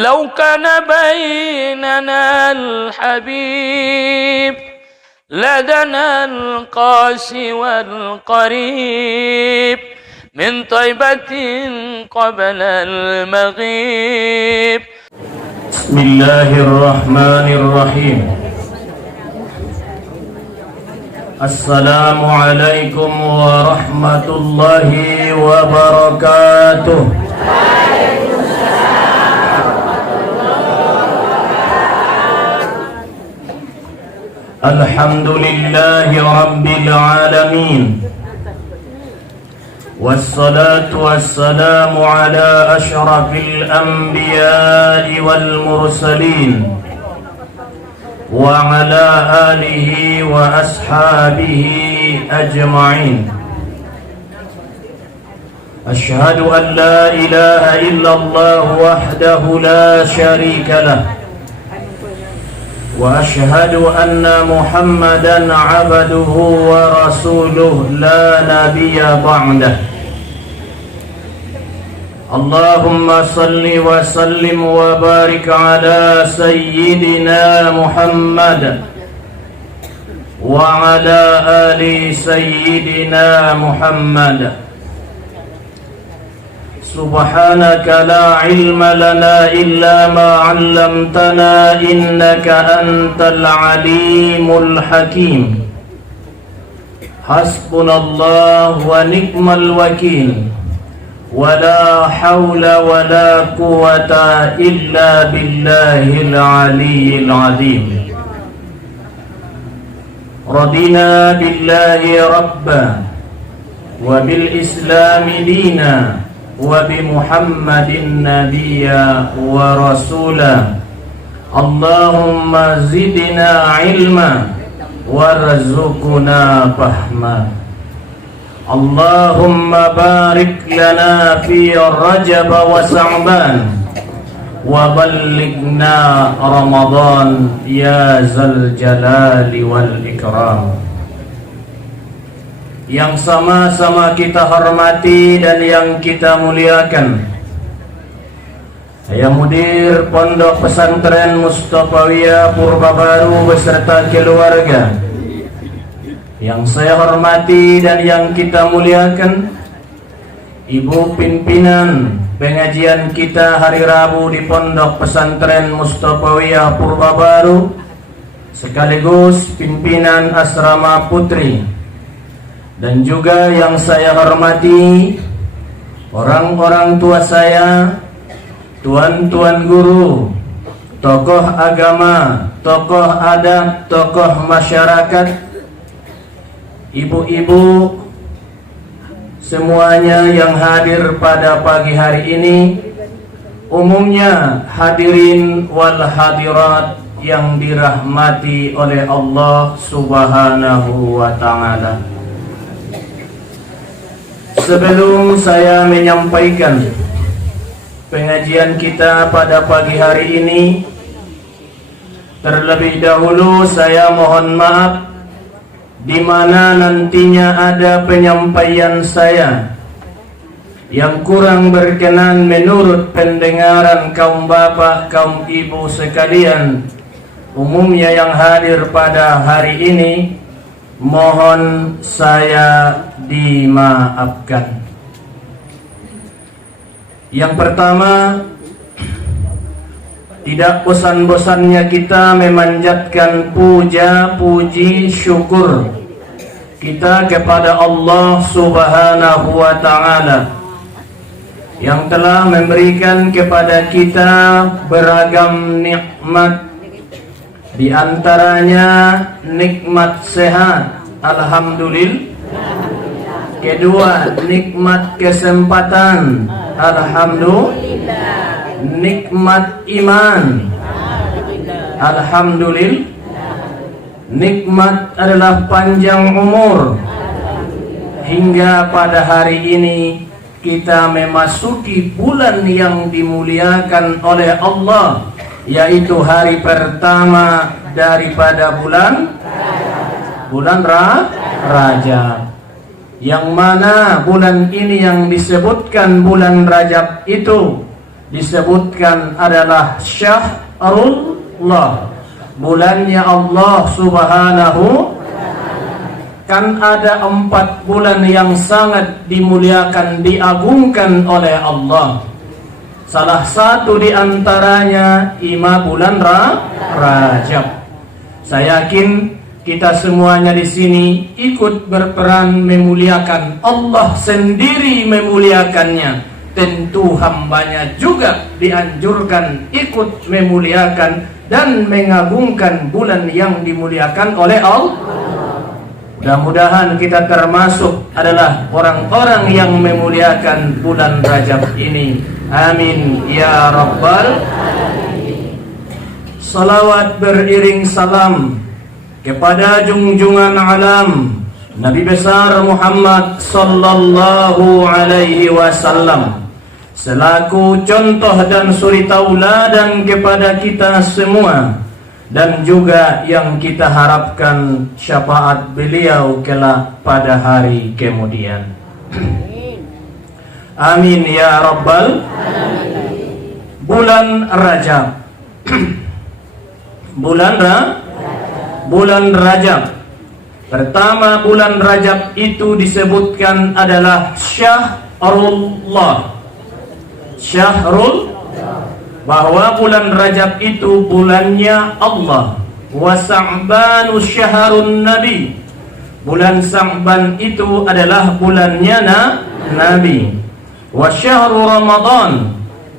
لو كان بيننا الحبيب لدنا القاسي والقريب من طيبة قبل المغيب. بسم الله الرحمن الرحيم. السلام عليكم ورحمة الله وبركاته. الحمد لله رب العالمين، والصلاة والسلام على أشرف الأنبياء والمرسلين وعلى آله وأصحابه أجمعين. أشهد أن لا إله إلا الله وحده لا شريك له، وأشهد أن محمدًا عبده ورسوله لا نبي بعده. اللهم صل وسلم وبارك على سيدنا محمد وعلى آل سيدنا محمد. سبحانك لا علم لنا إلا ما علمتنا إنك أنت العليم الحكيم. حسبنا الله ونعم الوكيل، ولا حول ولا قوة إلا بالله العلي العظيم. رضينا بالله ربا وبالإسلام دينا وبمحمد نبيا ورسولا. اللهم زدنا علما وارزقنا فهما. اللهم بارك لنا في رجب وشعبان وبلغنا رمضان يا ذا الجلال والإكرام. Yang sama-sama kita hormati dan yang kita muliakan, Saya Mudir Pondok Pesantren Mustafawiyah Purbabaru beserta keluarga. Yang saya hormati dan yang kita muliakan, Ibu Pimpinan pengajian kita hari Rabu di Pondok Pesantren Mustafawiyah Purbabaru, sekaligus pimpinan Asrama Putri. Dan juga yang saya hormati orang-orang tua saya, tuan-tuan guru, tokoh agama, tokoh adat, tokoh masyarakat, ibu-ibu, semuanya yang hadir pada pagi hari ini, umumnya hadirin wal hadirat yang dirahmati oleh Allah Subhanahu wa ta'ala. Sebelum saya menyampaikan pengajian kita pada pagi hari ini, terlebih dahulu saya mohon maaf di mana nantinya ada penyampaian saya yang kurang berkenan menurut pendengaran kaum bapak, kaum ibu sekalian, umumnya yang hadir pada hari ini. Mohon saya dimaafkan. Yang pertama, tidak bosan-bosannya kita memanjatkan puja, puji, syukur kita kepada Allah Subhanahu wa ta'ala yang telah memberikan kepada kita beragam nikmat. Di antaranya nikmat sehat, alhamdulillah. Kedua, nikmat kesempatan, alhamdulillah. Nikmat iman, alhamdulillah. Nikmat adalah panjang umur. Hingga pada hari ini kita memasuki bulan yang dimuliakan oleh Allah, yaitu hari pertama daripada bulan Rajab. Yang mana bulan ini yang disebutkan bulan Rajab itu disebutkan adalah syahrullah, bulannya Allah Subhanahu. Kan ada 4 bulan yang sangat dimuliakan, diagungkan oleh Allah. Salah satu di antaranya bulan Rajab. Saya yakin kita semuanya di sini ikut berperan memuliakan. Allah sendiri memuliakannya. Tentu hambanya juga dianjurkan ikut memuliakan dan mengagungkan bulan yang dimuliakan oleh Allah. Mudah-mudahan kita termasuk adalah orang-orang yang memuliakan bulan Rajab ini. Amin ya rabbal alamin. Salawat beriring salam kepada junjungan alam Nabi besar Muhammad sallallahu alaihi wasallam, selaku contoh dan suri tauladan kepada kita semua, dan juga yang kita harapkan syafaat beliau kelak pada hari kemudian. Amin ya rabbal alamin. Bulan Rajab. Bulan Rajab. Pertama, bulan Rajab itu disebutkan adalah syahrullah. Bahwa bulan Rajab itu bulannya Allah. Wa Sa'banu syahrun Nabi. Bulan Sa'ban itu adalah bulannya Nabi. Wa syahru Ramadan.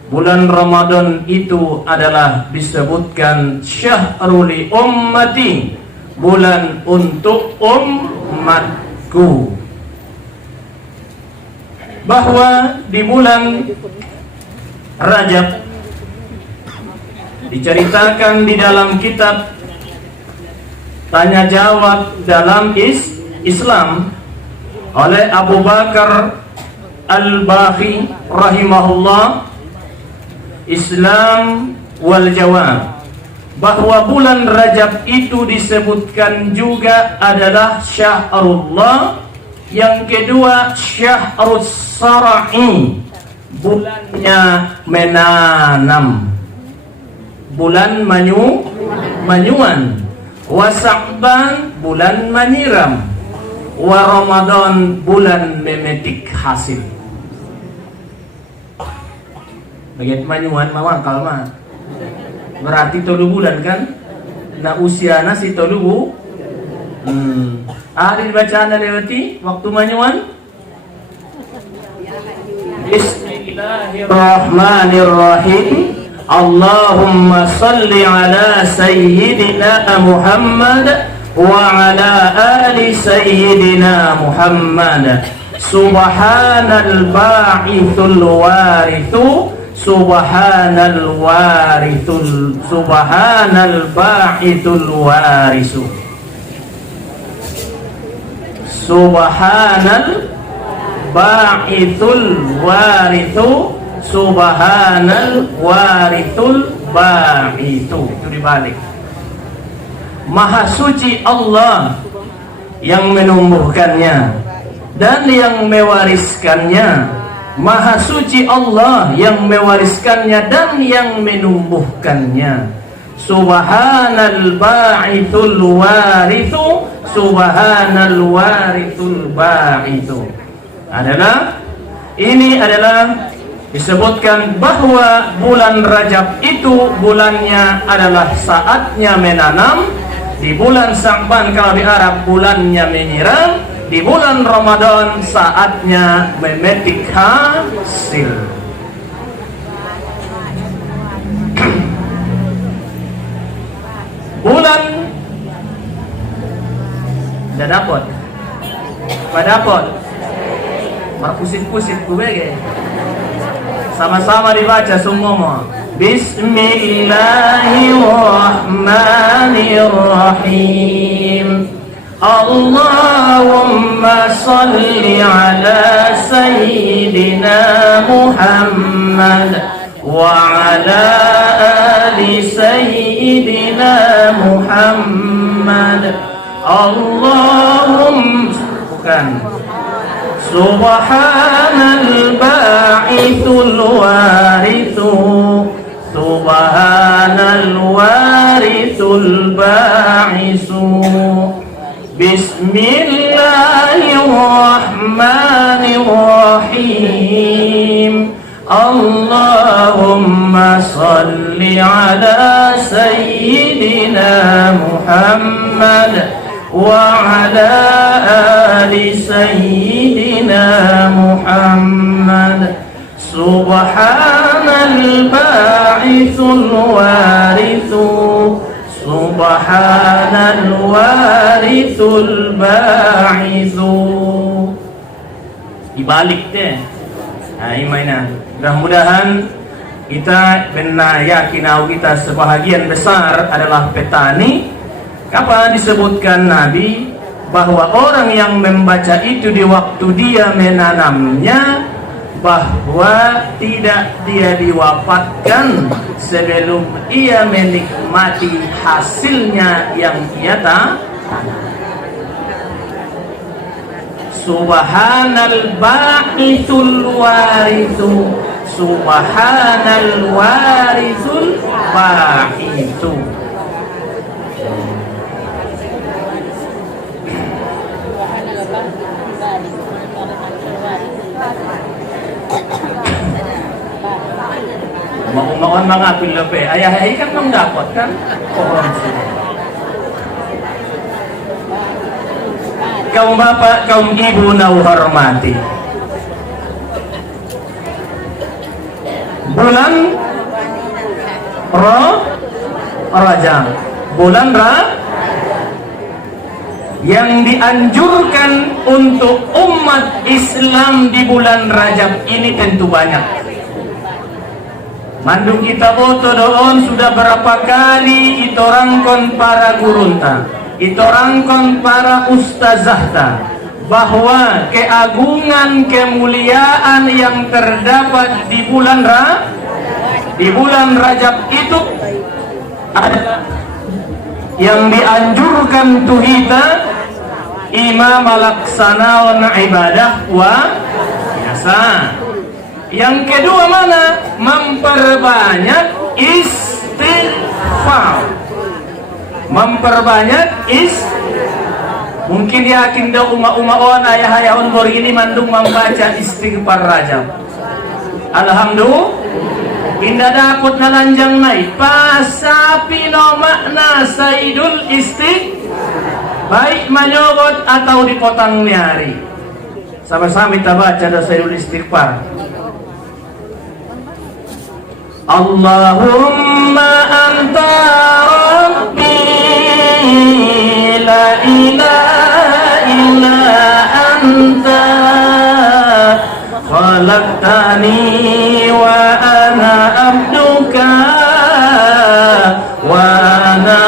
Bulan Ramadan itu adalah disebutkan syahrul ummati, bulan untuk umatku. Bahwa di bulan Rajab diceritakan di dalam kitab tanya jawab dalam Islam oleh Abu Bakar Al-Baghi rahimahullah, Islam wal Jawab, bahwa bulan Rajab itu disebutkan juga adalah syahrullah. Yang kedua, syahrus sara'i, bulannya menanam, bulan manyuan. Wa Sa'ban, bulan menyiram. Wa Ramadan, bulan memetik hasil. Bagian manyuan mawakal mah berarti 3 bulan kan? Na usiana si 3 Ada bacaan lewati waktu manyuan. Bismillahirrahmanirrahim. Allahumma salli ala sayyidina Muhammad wa ala ali sayyidina Muhammad. Subhanal ba'ithul warithu, subhanal warithul, subhanal ba'ithul warisu, subhanal ba'ithul warithu, subhanal warithul ba'ithu. Itu dibalik. Maha suci Allah yang menumbuhkannya dan yang mewariskannya. Maha suci Allah yang mewariskannya dan yang menumbuhkannya. Subhanal ba'ithul warithu, subhanal warithul ba'ithu. Ini adalah disebutkan bahwa bulan Rajab itu bulannya adalah saatnya menanam. Di bulan Sa'ban kalau di Arab bulannya menyiram. Di bulan Ramadan saatnya memetik hasil. Bulan udah dapat. Pada dapat. Marpusit-pusit gue. Sama-sama dibaca semua. Bismillahirrahmanirrahim. Allahumma salli ala sayyidina Muhammad wa ala ali sayyidina Muhammad. Allahumma subhanal ba'i ba'ithul warithu subhanal warithul ba'isu. Bismillahirrahmanirrahim. Allahumma salli ala sayyidina Muhammad wa ala ali sayyidina Muhammad. Subhanal ba'ithul warithu subhanal warithul ba'ithu. Dibalik deh. Nah, ini mainan. Mudah-mudahan kita benar yakin kita sebahagian besar adalah petani. Kapan disebutkan Nabi bahwa orang yang membaca itu di waktu dia menanamnya, bahwa tidak dia diwafatkan sebelum ia menikmati hasilnya yang ia tanam. Subhanal ba'ithul warithu subhanal warithul ba'ithu. Mau mga pilope ayah kan mendapat kan pohon sini. Kaum bapak, kaum ibu na hormati, bulan Rajab, bulan yang dianjurkan untuk umat Islam di bulan Rajab ini tentu banyak. Mandung kita foto doon sudah berapa kali itorangkon para gurunta, itorangkon para ustazahta, bahwa keagungan kemuliaan yang terdapat di bulan Rajab itu adalah yang dianjurkan tuhita imam laksanaon ibadah wa biasa. Yang kedua mana? Memperbanyak istighfar. Memperbanyak mungkin yakin dah umat-umat ayah-ayahun bor ini mandung membaca istighfar Rajab. Alhamdulillah indah dapat nalanjang naik pasapi no makna saidul baik menyobot atau dipotong nyari. Sama-sama kita baca dah saidul istighfar. Allahumma anta rabbi la ilaha illa anta khalaqtani wa ana abduka wa ana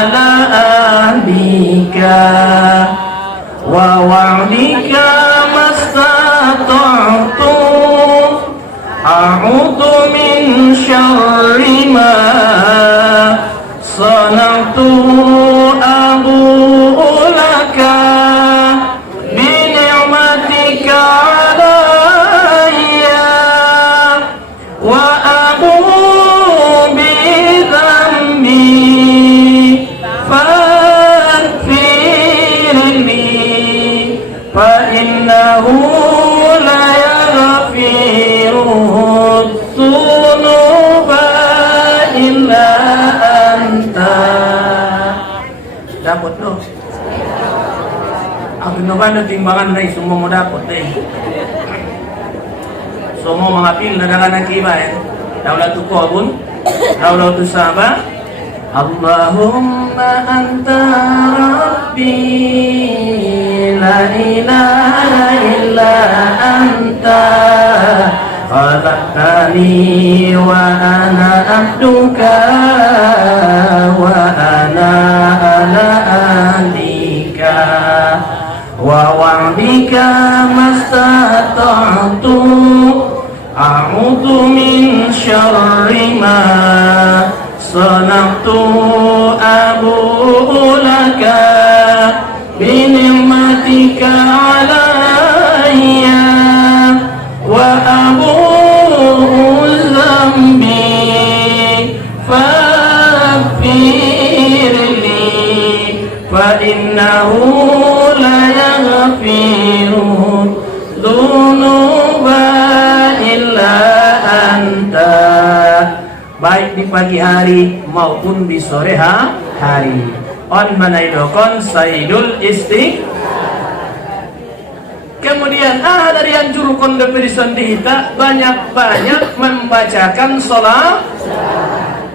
ala ahdika wa wa'dika mastata'tu a'udzu min syarri ma sana'tu abu'u laka bi ni'matika alayya wa abu'u bi dhanbi faghfirli fa innahu la yaghfiru dzunuba illa anta. Dapat tuh. Ang ginagano timbangan na semua mo dapat deh. Semua mengapil na dagan kiba Daulatu qabun, daulatu sabah. Allahumma anta rabbi la ilaha illa anta khalaqtani wa ana abduka wa ana ala ahdika wa wa'dika mastata'tu a'udzu min syarri ma sana'tu abu'u laka bi ni'matika alayya wa abu'u faghfirli fa innahu la yaghfiru dzunuba illa anta. Baik di pagi hari maupun di sore hari. On manaidokon saidul Kemudian ada dianjurkan dari sendita banyak-banyak membacakan sholat.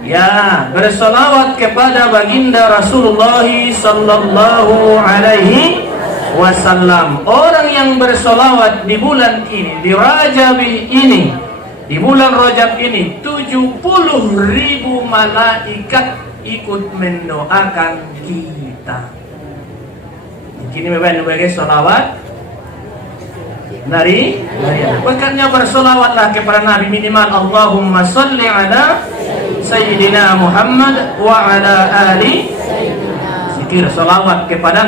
Ya, bersolawat kepada baginda Rasulullah sallallahu alaihi wasallam. Orang yang bersolawat di bulan ini, di Rajab ini, di bulan Rajab ini, 70.000 malaikat ikut mendoakan kita. Kini sebagai solawat dari Bekatnya bersolawatlah kepada Nabi minimal Allahumma salli ala Sayyidina Muhammad wa ala ali. Zikir solawat kepada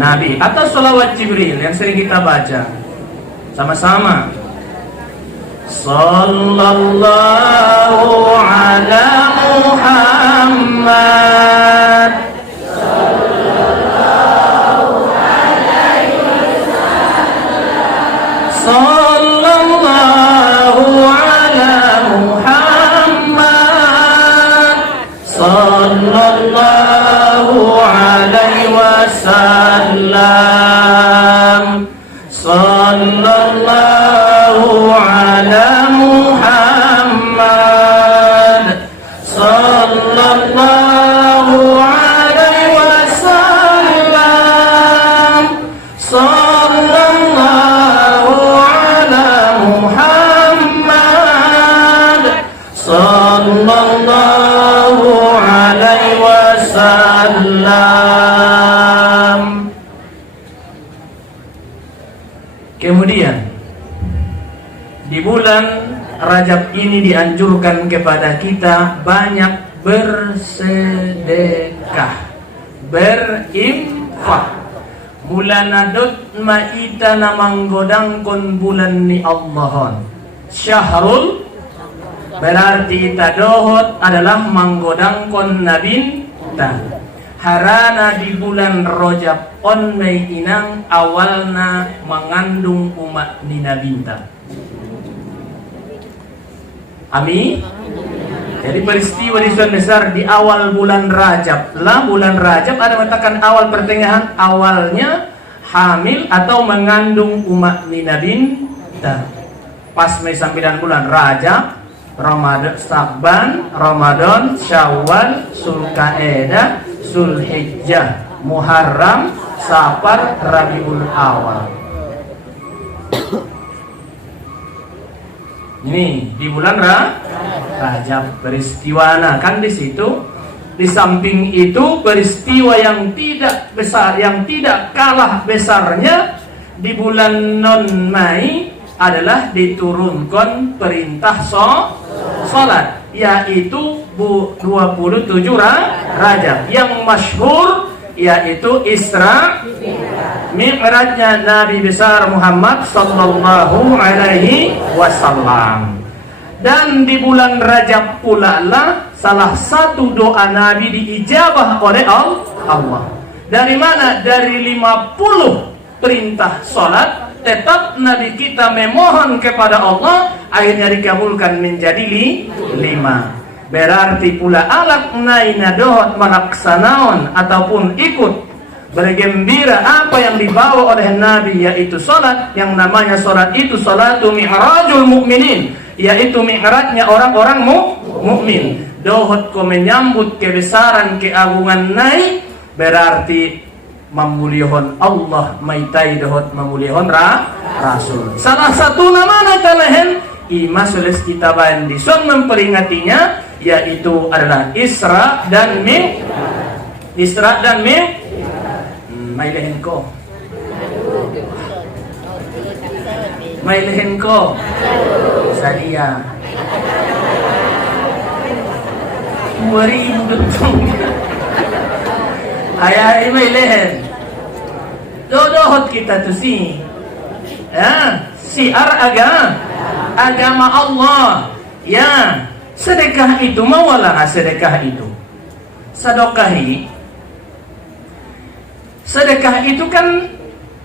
Nabi atau solawat Jibril yang sering kita baca sama-sama. Sallallahu ala Muhammad. Sallallahu ala Muhammad. Sallallahu alaihi wasallam. Sallallahu ala Muhammad. Sallallahu alaihi wasallam. Sallallahu alaihi wasallam. Kemudian di bulan Rajab ini dianjurkan kepada kita banyak bersedekah, berinfak. Mulanadot maita namanggodangkon bulan ni Allahon. Syahrul berarti tadohot adalah manggodangkon nabinta. Harana di bulan Rajab on may inang awalna mengandung umat ni nabinta. Amin. Jadi peristiwa di Sunan besar di awal bulan Rajab. Lah bulan Rajab ada mengatakan awal pertengahan, awalnya hamil atau mengandung umat ni nabinta. Pas may 9 bulan Rajab, Ramadan, Saban, Ramadan, Syawal, Zulqa'dah, Zulhijjah, Muharram, Safar, Rabiul Awal. Ini di bulan Rajab peristiwana kan di situ. Di samping itu peristiwa yang tidak besar, yang tidak kalah besarnya di bulan non Mei adalah diturunkan perintah salat, yaitu 27 Rajab yang masyhur yaitu Isra Mi'rajnya Nabi besar Muhammad sallallahu alaihi wasallam. Dan di bulan Rajab pula lah salah satu doa Nabi diijabah oleh Allah. Dari mana? Dari 50 perintah salat tetap Nabi kita memohon kepada Allah, akhirnya dikabulkan menjadi 5. Berarti pula alat naina dohot melaksanaon ataupun ikut bergembira apa yang dibawa oleh Nabi, yaitu salat. Yang namanya salat itu salatu mi'rajul mu'minin, yaitu mi'rajnya orang-orang mukmin. Dohot ko menyambut kebesaran keagungan naik, berarti memuliakan Allah, maitai dohot memuliakan Rasul. Salah satu nama talehen ima sules kita bandi son memperingatinya, yaitu adalah Isra dan Mailehin ko. Mailehin ko. Sadia. 2000 dutong. Ay mailehin. Dodohot kita tu si. Ya, siar agama Allah. Ya, Sedekah itu mawalah sedekah itu. Sadokahi. Sedekah itu kan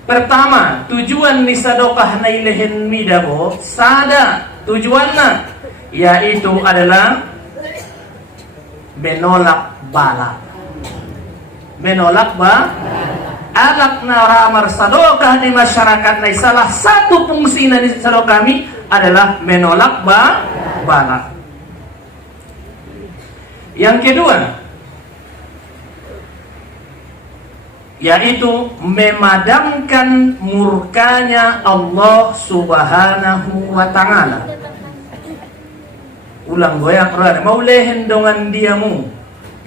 pertama tujuan ni sadokah na ilehen midabo sada tujuannya yaitu adalah menolak bala. Menolak alak na ramar sadokah di masyarakat na salah satu fungsi na di sadokah kami adalah menolak bala. Yang kedua yaitu memadamkan murkanya Allah Subhanahu wa Ta'ala. Ulang goyak rada mau lehen dengan diamu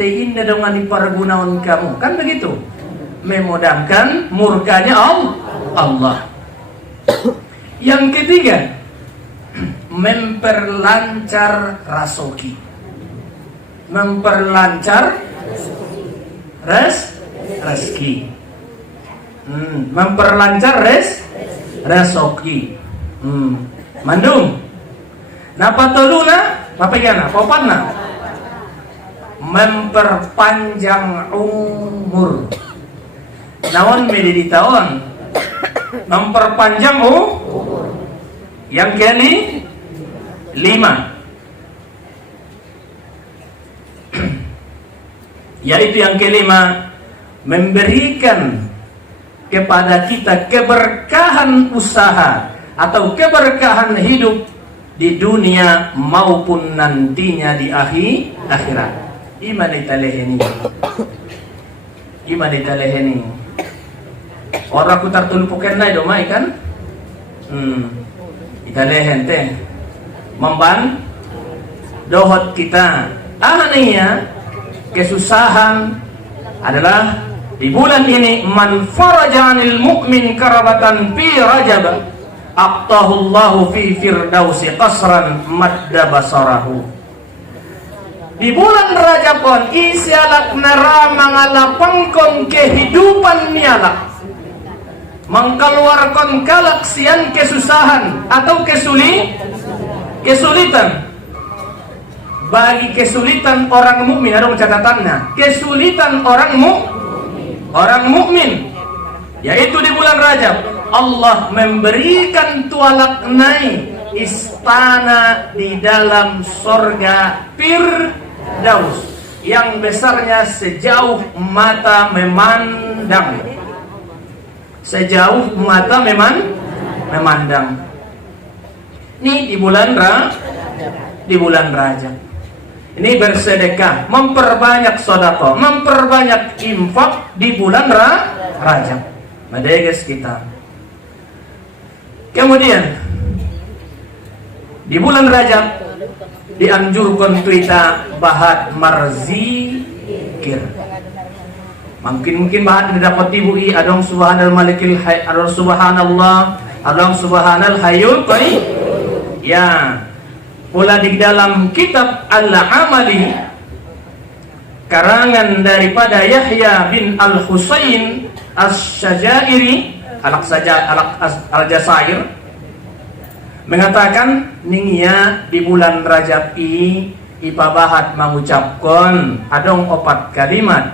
tein na dengan dipergunakan kamu, kan begitu, memadamkan murkanya Allah. Yang ketiga, memperlancar rasoki, memperlancar rezeki, memperlancar resoki. Mandung napa toluna apa yana popatna memperpanjang umur. Naon medi tahun memperpanjang umur. Yang kelima yaitu yang kelima memberikan kepada kita keberkahan usaha atau keberkahan hidup di dunia maupun nantinya di akhirat. Iman italeheni. Orang ku tartulpuken na domay kan? Italehen teh memban dohot kita. Niya kesusahan adalah di bulan ini man faraja 'anil mu'min karabatan fi rajab aqtahullahu fi firdausi qasran madda basarahu. Di bulan Rajab pun isialak nara mangalapangkon kehidupan nialak, mengkeluarkan kalaksian kesusahan atau kesulitan. Bagi kesulitan orang mukmin ada catatannya, kesulitan orang mukmin yaitu di bulan Rajab Allah memberikan tualak naik istana di dalam sorga Firdaus yang besarnya sejauh mata memandang, sejauh mata memandang. Ini di bulan Rajab. Ini bersedekah, memperbanyak sedekah, memperbanyak infak di bulan Rajab. Madeges kita. Kemudian di bulan Rajab dianjurkan kita bahat marzikir. Mungkin bahat didapat ibu adong subhanal malikil hay, adong subhanallah, adong subhanal hayyul qayyum. Ya. Pula di dalam kitab Al-Amali karangan daripada Yahya bin Al-Husain Asy-Syajairi Al-Jazair mengatakan ningia di bulan Rajab ipabahat mengucapkan adong 4 kalimat.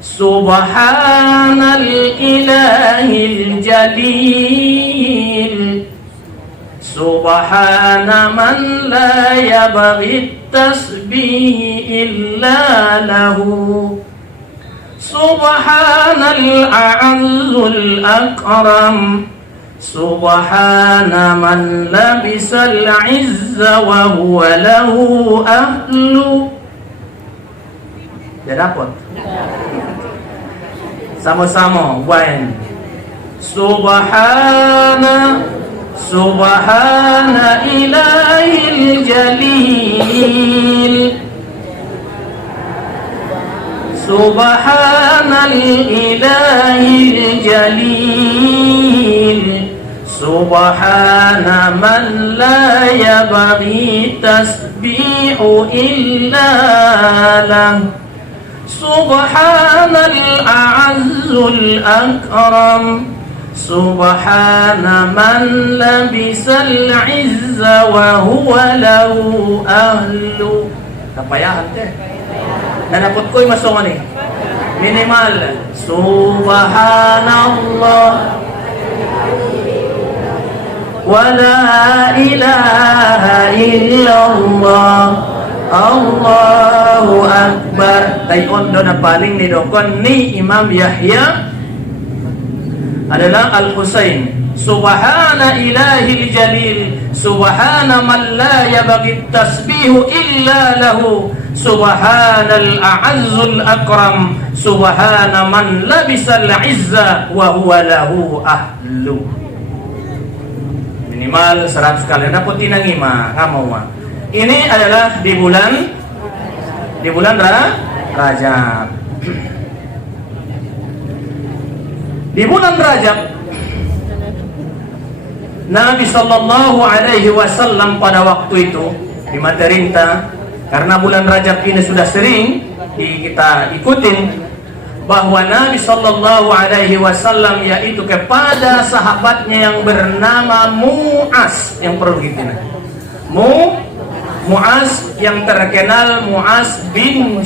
Subhanal ilahil jalil, subhana man la yabghi tasbih illa lahu, subhanal a'azzul akram, subhana man labisal izza wa huwa lahu ahlu. Dia dapat sama-sama wain. Subhana ilahil jalil, subhanal ilahil jalil, subhana man la yabghi tasbihu illa lah, subhanal a'azzul akram, Subhana man labisal izza wa huwa lahu ahlu. Kapayahan teh. Dan dapat koy masuk ni. Minimal Subhanallah wa la ilaha illallah Allahu Akbar. Tayon do na paling ni dokon ni Imam Yahya adalah Al-Husain. Subhana ilahil jalil, subhana man la yabghi tasbihu illa lahu, subhanal a'azzul akram, subhana man labisal izza wa huwa lahu ahlu. Minimal 100 kali dapat tinangima kamu. Ini adalah di bulan Rajab. Di bulan Rajab Nabi sallallahu alaihi wasallam pada waktu itu di Materinta, karena bulan Rajab ini sudah sering kita ikutin, bahwa Nabi sallallahu alaihi wasallam yaitu kepada sahabatnya yang bernama Mu'az, yang perlu kita Mu'az yang terkenal Mu'az bin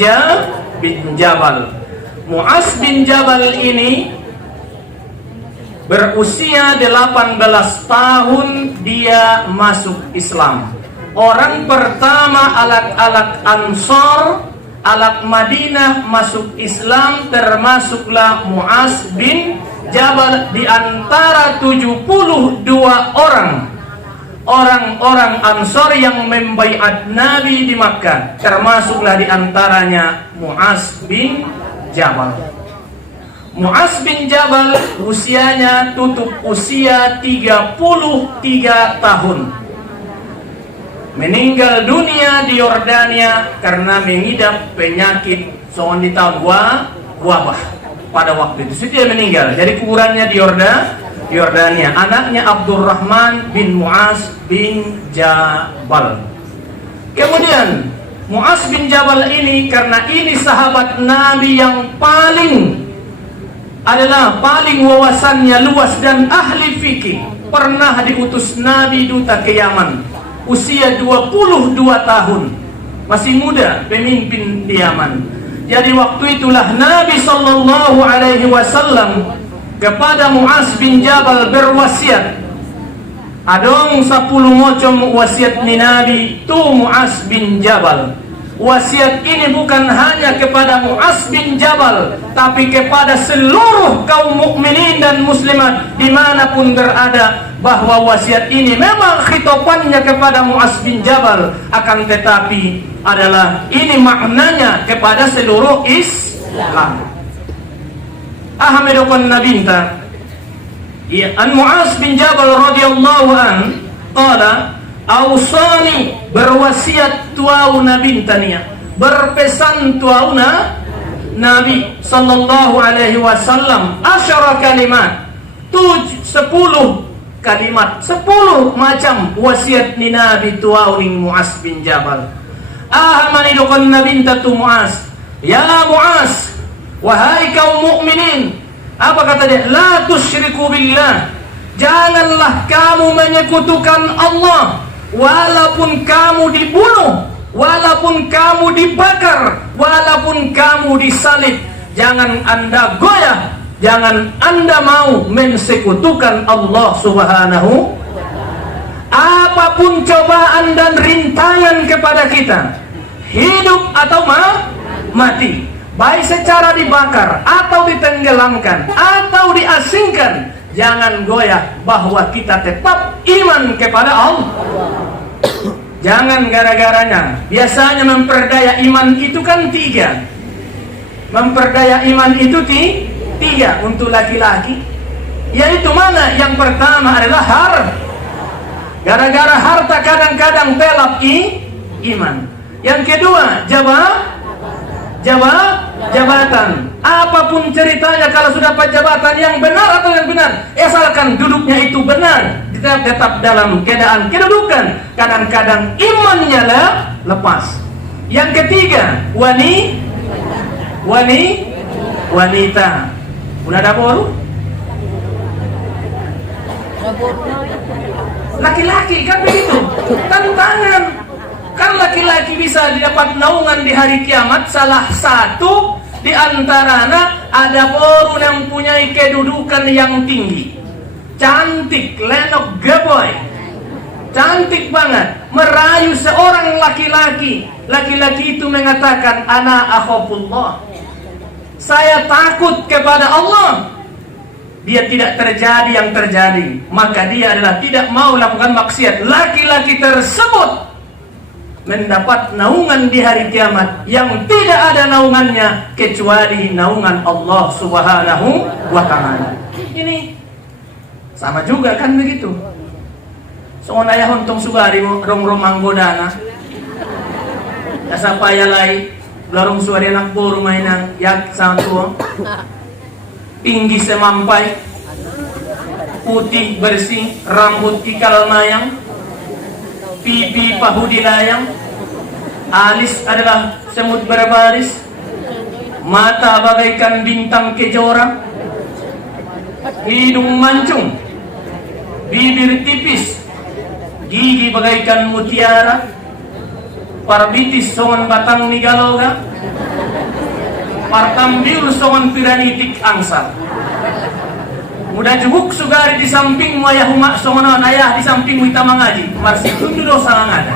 Jabal. Mu'az bin Jabal ini berusia 18 tahun dia masuk Islam. Orang pertama alat Ansor, alat Madinah masuk Islam, termasuklah Mu'az bin Jabal di antara 72 orang Ansor yang membaiat Nabi di Makkah, termasuklah di antaranya Mu'az bin Jabal. Mu'az bin Jabal usianya tutup usia 33 tahun. Meninggal dunia di Yordania karena mengidap penyakit di tahun wabah pada waktu itu. Dia meninggal. Jadi kuburannya di Yordania. Anaknya Abdurrahman bin Mu'az bin Jabal. Kemudian Mu'az bin Jabal ini, karena ini sahabat Nabi yang paling wawasannya luas dan ahli fikih, pernah diutus Nabi duta ke Yaman, usia 22 tahun, masih muda, pemimpin di Yaman. Jadi waktu itulah Nabi sallallahu alaihi wasallam kepada Mu'az bin Jabal berwasiat. Adong 10 macam wasiat ni Nabi tu Mu'az bin Jabal. Wasiat ini bukan hanya kepada Mu'az bin Jabal, tapi kepada seluruh kaum mukminin dan muslimat dimanapun berada, bahwa wasiat ini memang khitabannya kepada Mu'az bin Jabal, akan tetapi adalah ini maknanya kepada seluruh Islam. Ahmedokon nabinta an Mu'az bin Jabal radhiyallahu an qala Ausani, berwasiat tuau Nabi tania, berpesan tuau Nabi sallallahu alaihi wasallam 10 kalimat, 10 kalimat, 10 macam wasiat ni Nabi tuau ning Mu'az bin Jabal. Ahamani dokon Nabi tu Mu'az, ya Mu'az, wahai kaum mukminin, apa kata dia? La tusyriku billah, janganlah kamu menyekutukan Allah. Walaupun kamu dibunuh, walaupun kamu dibakar, walaupun kamu disalib, jangan anda goyah, jangan anda mau mensekutukan Allah subhanahu. Apapun cobaan dan rintangan kepada kita, hidup atau mati, baik secara dibakar atau ditenggelamkan atau diasingkan, jangan goyah bahwa kita tetap iman kepada Allah. Jangan gara-garanya. Biasanya memperdaya iman itu kan 3. Memperdaya iman itu 3 untuk laki-laki. Yaitu mana? Yang pertama adalah harta. Gara-gara harta kadang-kadang pelap iman. Yang kedua jabatan. Apapun ceritanya, kalau sudah dapat jabatan yang benar atau yang benar, asalkan duduknya itu benar, tetap dalam keadaan kedudukan, kadang-kadang imannya lepas. Yang ketiga, wanita. Udah ada baru? Laki-laki kan begitu. Tantangan. Kan laki-laki bisa didapat naungan di hari kiamat. Salah satu di antaranya ada orang yang punya kedudukan yang tinggi. Cantik, lenok, geboy. Cantik banget. Merayu seorang laki-laki. Laki-laki itu mengatakan, ana akhafullah. Saya takut kepada Allah. Dia tidak terjadi yang terjadi. Maka dia adalah tidak mau lakukan maksiat. Laki-laki tersebut mendapat naungan di hari kiamat yang tidak ada naungannya kecuali naungan Allah Subhanahu wa ta'ala. Ini sama juga kan begitu. Soalnya ayah untung sugari rong manggodana. Asa paya lai larong suari anak buru mainan yak santuo. Tinggi semampai, putih bersih, rambut ikal mayang, pipi pahudi layang, alis adalah semut berbaris, mata bagaikan bintang kejora, hidung mancung, bibir tipis, gigi bagaikan mutiara, parbitis songon batang nigaloga, partambil songon piranitik angsa. Mudah jubuk sugari di samping ayah umak songonon ayah di samping kita mengaji. Marsi tundu dosa ngada.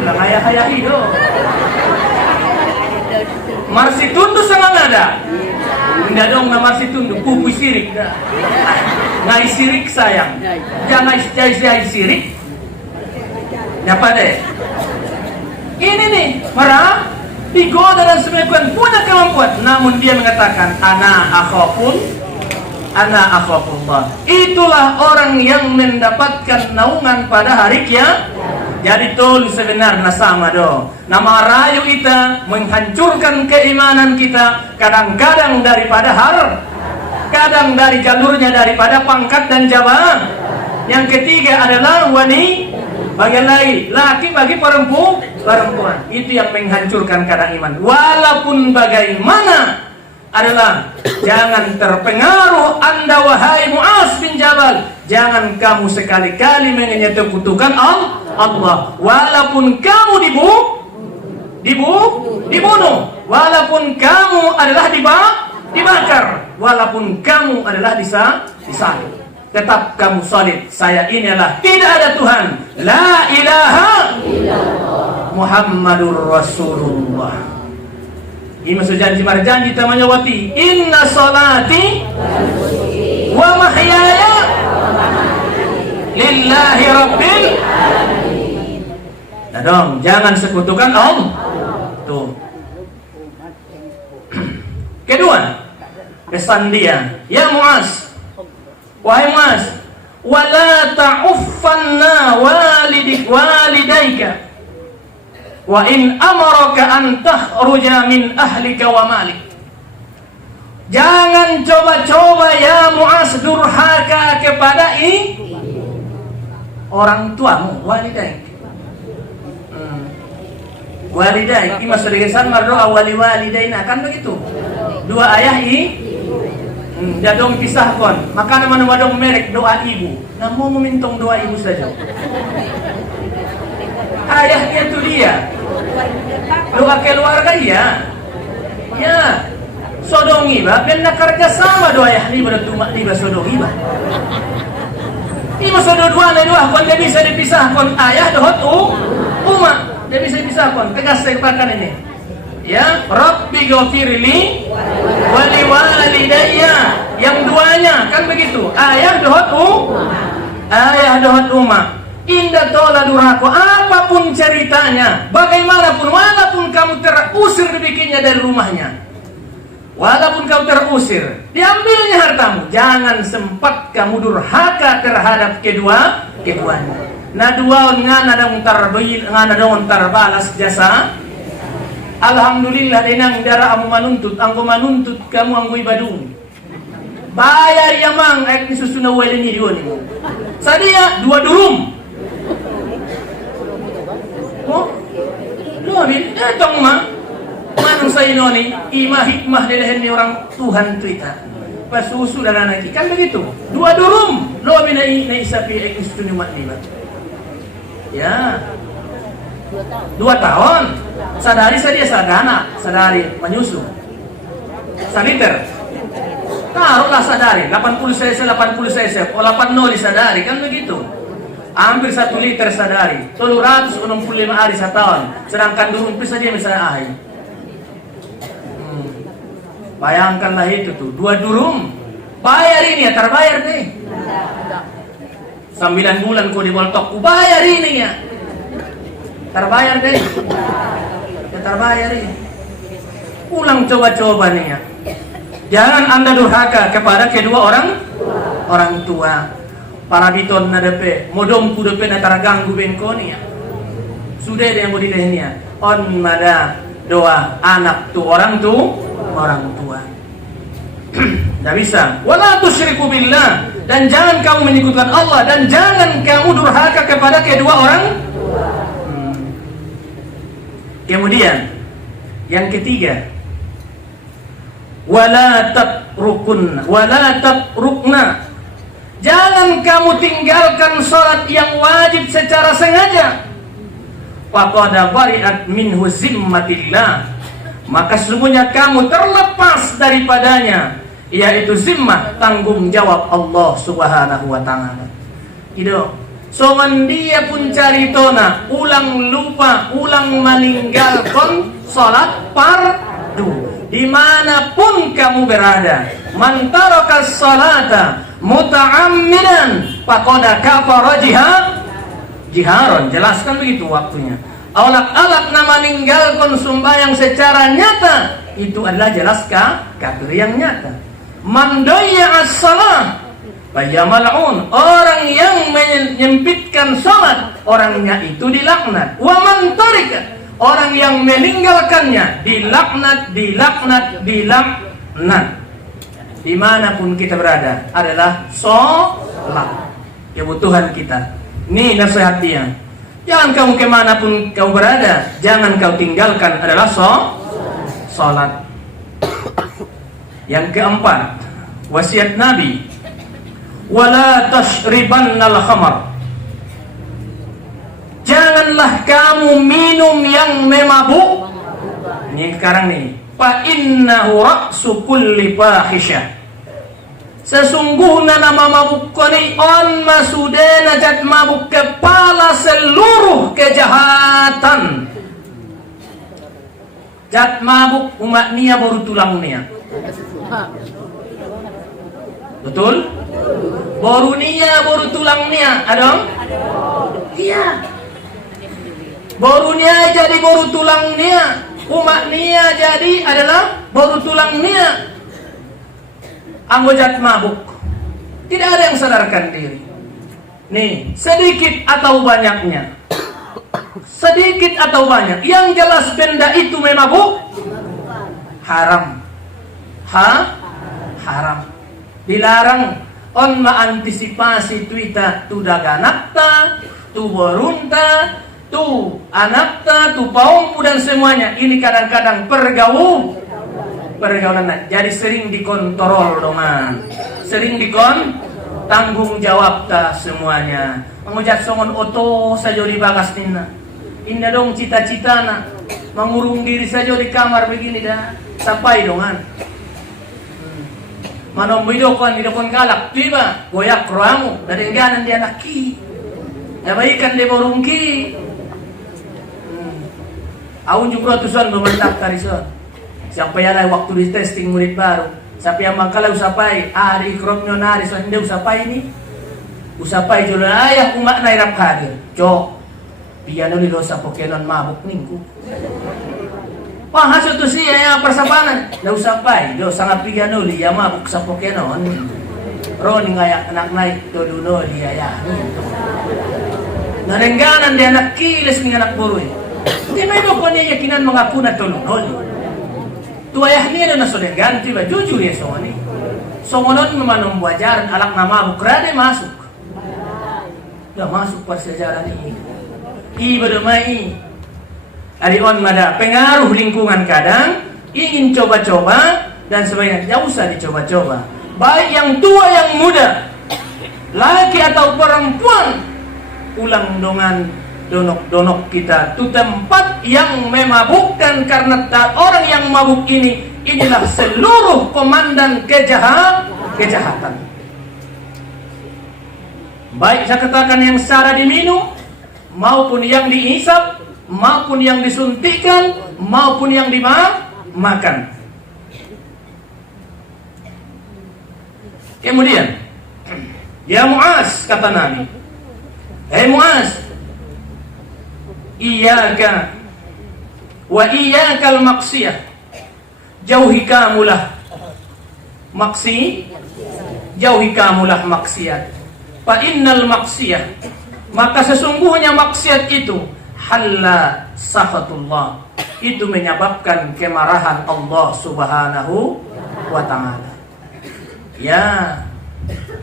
Ulang ayah hido. Marsi tundu sangat ngada. Tidak dong na marsi tundu kupu sirik dah. Ngai sirik sayang. Jangan jai sirik. Nyapa deh. Ini nih, marah. Digoda dan semuanya punya kemampuan, namun dia mengatakan ana akhafullah. Itulah orang yang mendapatkan naungan pada hari kiamat. Jadi tol sebenarnya sama do. Nama rayu kita menghancurkan keimanan kita, kadang-kadang daripada kadang dari jalurnya daripada pangkat dan jabatan. Yang ketiga adalah wanita. Bagian lagi, laki bagi perempuan. Itu yang menghancurkan kadar iman. Walaupun bagaimana adalah jangan terpengaruh Anda wahai Mu'az bin Jabal. Jangan kamu sekali-kali menyekutukan Allah. Walaupun kamu dibunuh. Walaupun kamu adalah dibakar. Walaupun kamu adalah disalib. Tetap kamu solid. Saya ini adalah tidak ada Tuhan. La ilaha illallah Muhammadur Rasulullah. Ini maksud janji marjanji tamanya wati. Inna salati wa mahyaya lillahi rabbil alamin. Nah dong, jangan sekutukan Allah. Tuh. Kedua, pesan dia, ya Mu'az, wahai Mu'az, wala ta'uffanna walidaika wa in amaraka an takhruja min ahlika wa malik. Jangan coba-coba ya Mu'az durhaka kepada orang tuamu, walidaik. Walidaik, ini maksud dengan mardoa walidaina, kan begitu. Dua ayah dadong pisahkan, maka nama dong merek doa ibu. Nah mau memintong doa ibu saja. Ayahnya itu dia. Doa keluarga ya. Ya. Sodongi ba, benda kerja sama doa ayah ni bertumak ni sodongi ba. Ini sodo dua kon dia bisa dipisahkan ayah dohot umat. Dia bisa dipisahkan. Tegas saya katakan ini. Ya, Rabbi ghafirli wa liwalidayya. Yang duanya kan begitu. Ayah dohot umat. Indah tola durhaka, apapun ceritanya, bagaimanapun, walaupun kamu terusir dibikinnya dari rumahnya, walaupun kamu terusir, diambilnya hartamu, jangan sempat kamu durhaka terhadap keduanya. Nah dua ngana untar balas jasa. Alhamdulillah denang darah amu manuntut kamu anggu ibadung. Bayar ya mang ayat ni susuna wali ni dioni mo. Sadia dua durum. Oh, lu ambil, tong ma, manung sa inoni, ima hikmah delehen ni orang Tuhan kita. pasusu dan anak kan begitu. 2 durum lo bina isapi ekstuni maklimat. Ya. 2 tahun. Sadari saja sadana, sadari menyusu. Saliter. Taruhlah sadari 80 cc 80 cc, 80 sadari kan begitu. Hampir 1 liter sadari, 365 hari setahun. Sedangkan durum itu saja misalnya air. Bayangkanlah itu tuh 2 durum. Bayar ini ya, terbayar deh. 9 bulan kau diboltok, bayar ini ya. Terbayar deh. Ya terbayar ini. Ulang coba-coba nih ya. Jangan Anda durhaka kepada kedua orang tua. Para biton na depe, modom ku depe na taraganggu bengkoni ya. Sudah yang mau dilehnya. On mada doa anak tu orang tua. Tidak bisa. Wala tusyriku billah, dan jangan kamu menyekutukan Allah, dan jangan kamu durhaka kepada kedua orang. Kemudian yang ketiga, wala tatrukna. Jangan kamu tinggalkan salat yang wajib secara sengaja. Faqad bari'at minhu zimmatillah. Maka sesungguhnya kamu terlepas daripadanya, yaitu zimmah, tanggung jawab Allah Subhanahu wa taala. Itu songan dia pun cari tona, ulang lupa, ulang meninggalkan salat fardu dimanapun kamu berada. Man tarakas salata muta'ammidan faqad kafara jiharon. Jelaskan begitu waktunya. Alak-alak nama meninggalkan sembahyang secara nyata, itu adalah jelas kafir yang nyata. Man dayya as-salah faya mal'un. Orang yang menyempitkan salat, orangnya itu dilaknat. Wa man tarika, orang yang meninggalkannya dilaknat. Dimanapun kita berada adalah sholat, kebutuhan kita. Ini nasihat dia. Jangan kamu kemanapun kau berada, jangan kau tinggalkan adalah sholat. Yang keempat, wasiat Nabi, wala tashribannal khamar. Janganlah kamu minum yang memabuk. Ini sekarang nih, fa innahu ra'su kulli fahisyah. Sesungguhnya nama mabuk koni on masudena jat mabuk kepala seluruh kejahatan. Jat mabuk umat nia baru tulang nia. Betul? Baru nia baru tulang nia, adong? Iya. Baru nia jadi baru tulang nia. Umat nia jadi adalah baru tulang nia. Anggojat mabuk, tidak ada yang sadarkan diri. Nih, sedikit atau banyaknya, sedikit atau banyak, yang jelas benda itu memabuk, haram. Haram. Dilarang. On mengantisipasi tuita tu daganakta, tu borunta, tu anakta, tu paumpu dan semuanya. Ini kadang-kadang pergaulan. Jadi sering dikontrol doman, sering tanggung jawab ta semuanya. Mengujat songon oto saja di bagas nina. Indah dong cita-cita na mengurung diri saja di kamar begini dah. Sampai dongan. Manom bidokon galak tiba goyak ramu dari ganan dia naki. Nabaikan dia borungki. Aun juga tusan mementak karison. Siapa yang waktu di testing murid baru, siapa yang mangkala usapai, hari ikropnya nari, so hindi usapai ini, usapai jual ayah umat nairap hadir, cok, piano ni dosa Pokemon mabuk ningku. Wah hasil tu siya yang persabanan, na usapai, do sangat piano dia mabuk sa Pokemon, Roni ngayak anak naik to duno dia ya. Narengganan dia anak kilis ng anak buruy. Di may ko niya yakinan mga kuna to duno. Tu ayah ni na sudah ganti ba jujur ya songoni. Songonon memanum wajaran alak nama bukrade masuk. Dah masuk persejarah ni. Ibadah mai. Ari on mada pengaruh lingkungan kadang ingin coba-coba dan sebagainya. Tidak usah dicoba-coba. baik yang tua yang muda, laki atau perempuan, ulang dengan donok-donok kita tu tempat yang memabukkan, karena orang yang mabuk inilah seluruh komandan kejahatan. Baik saya katakan yang secara diminum, maupun yang dihisap, maupun yang disuntikkan, maupun yang dimakan. Kemudian, ya Muaz, kata Nabi, hei Muaz, iyyaka wa iyyakal maksiyah, jauhi kamulah maksiat. Fa innal maksiyah, maka sesungguhnya maksiat itu halla sakhatullah, itu menyebabkan kemarahan Allah Subhanahu wa taala. Ya,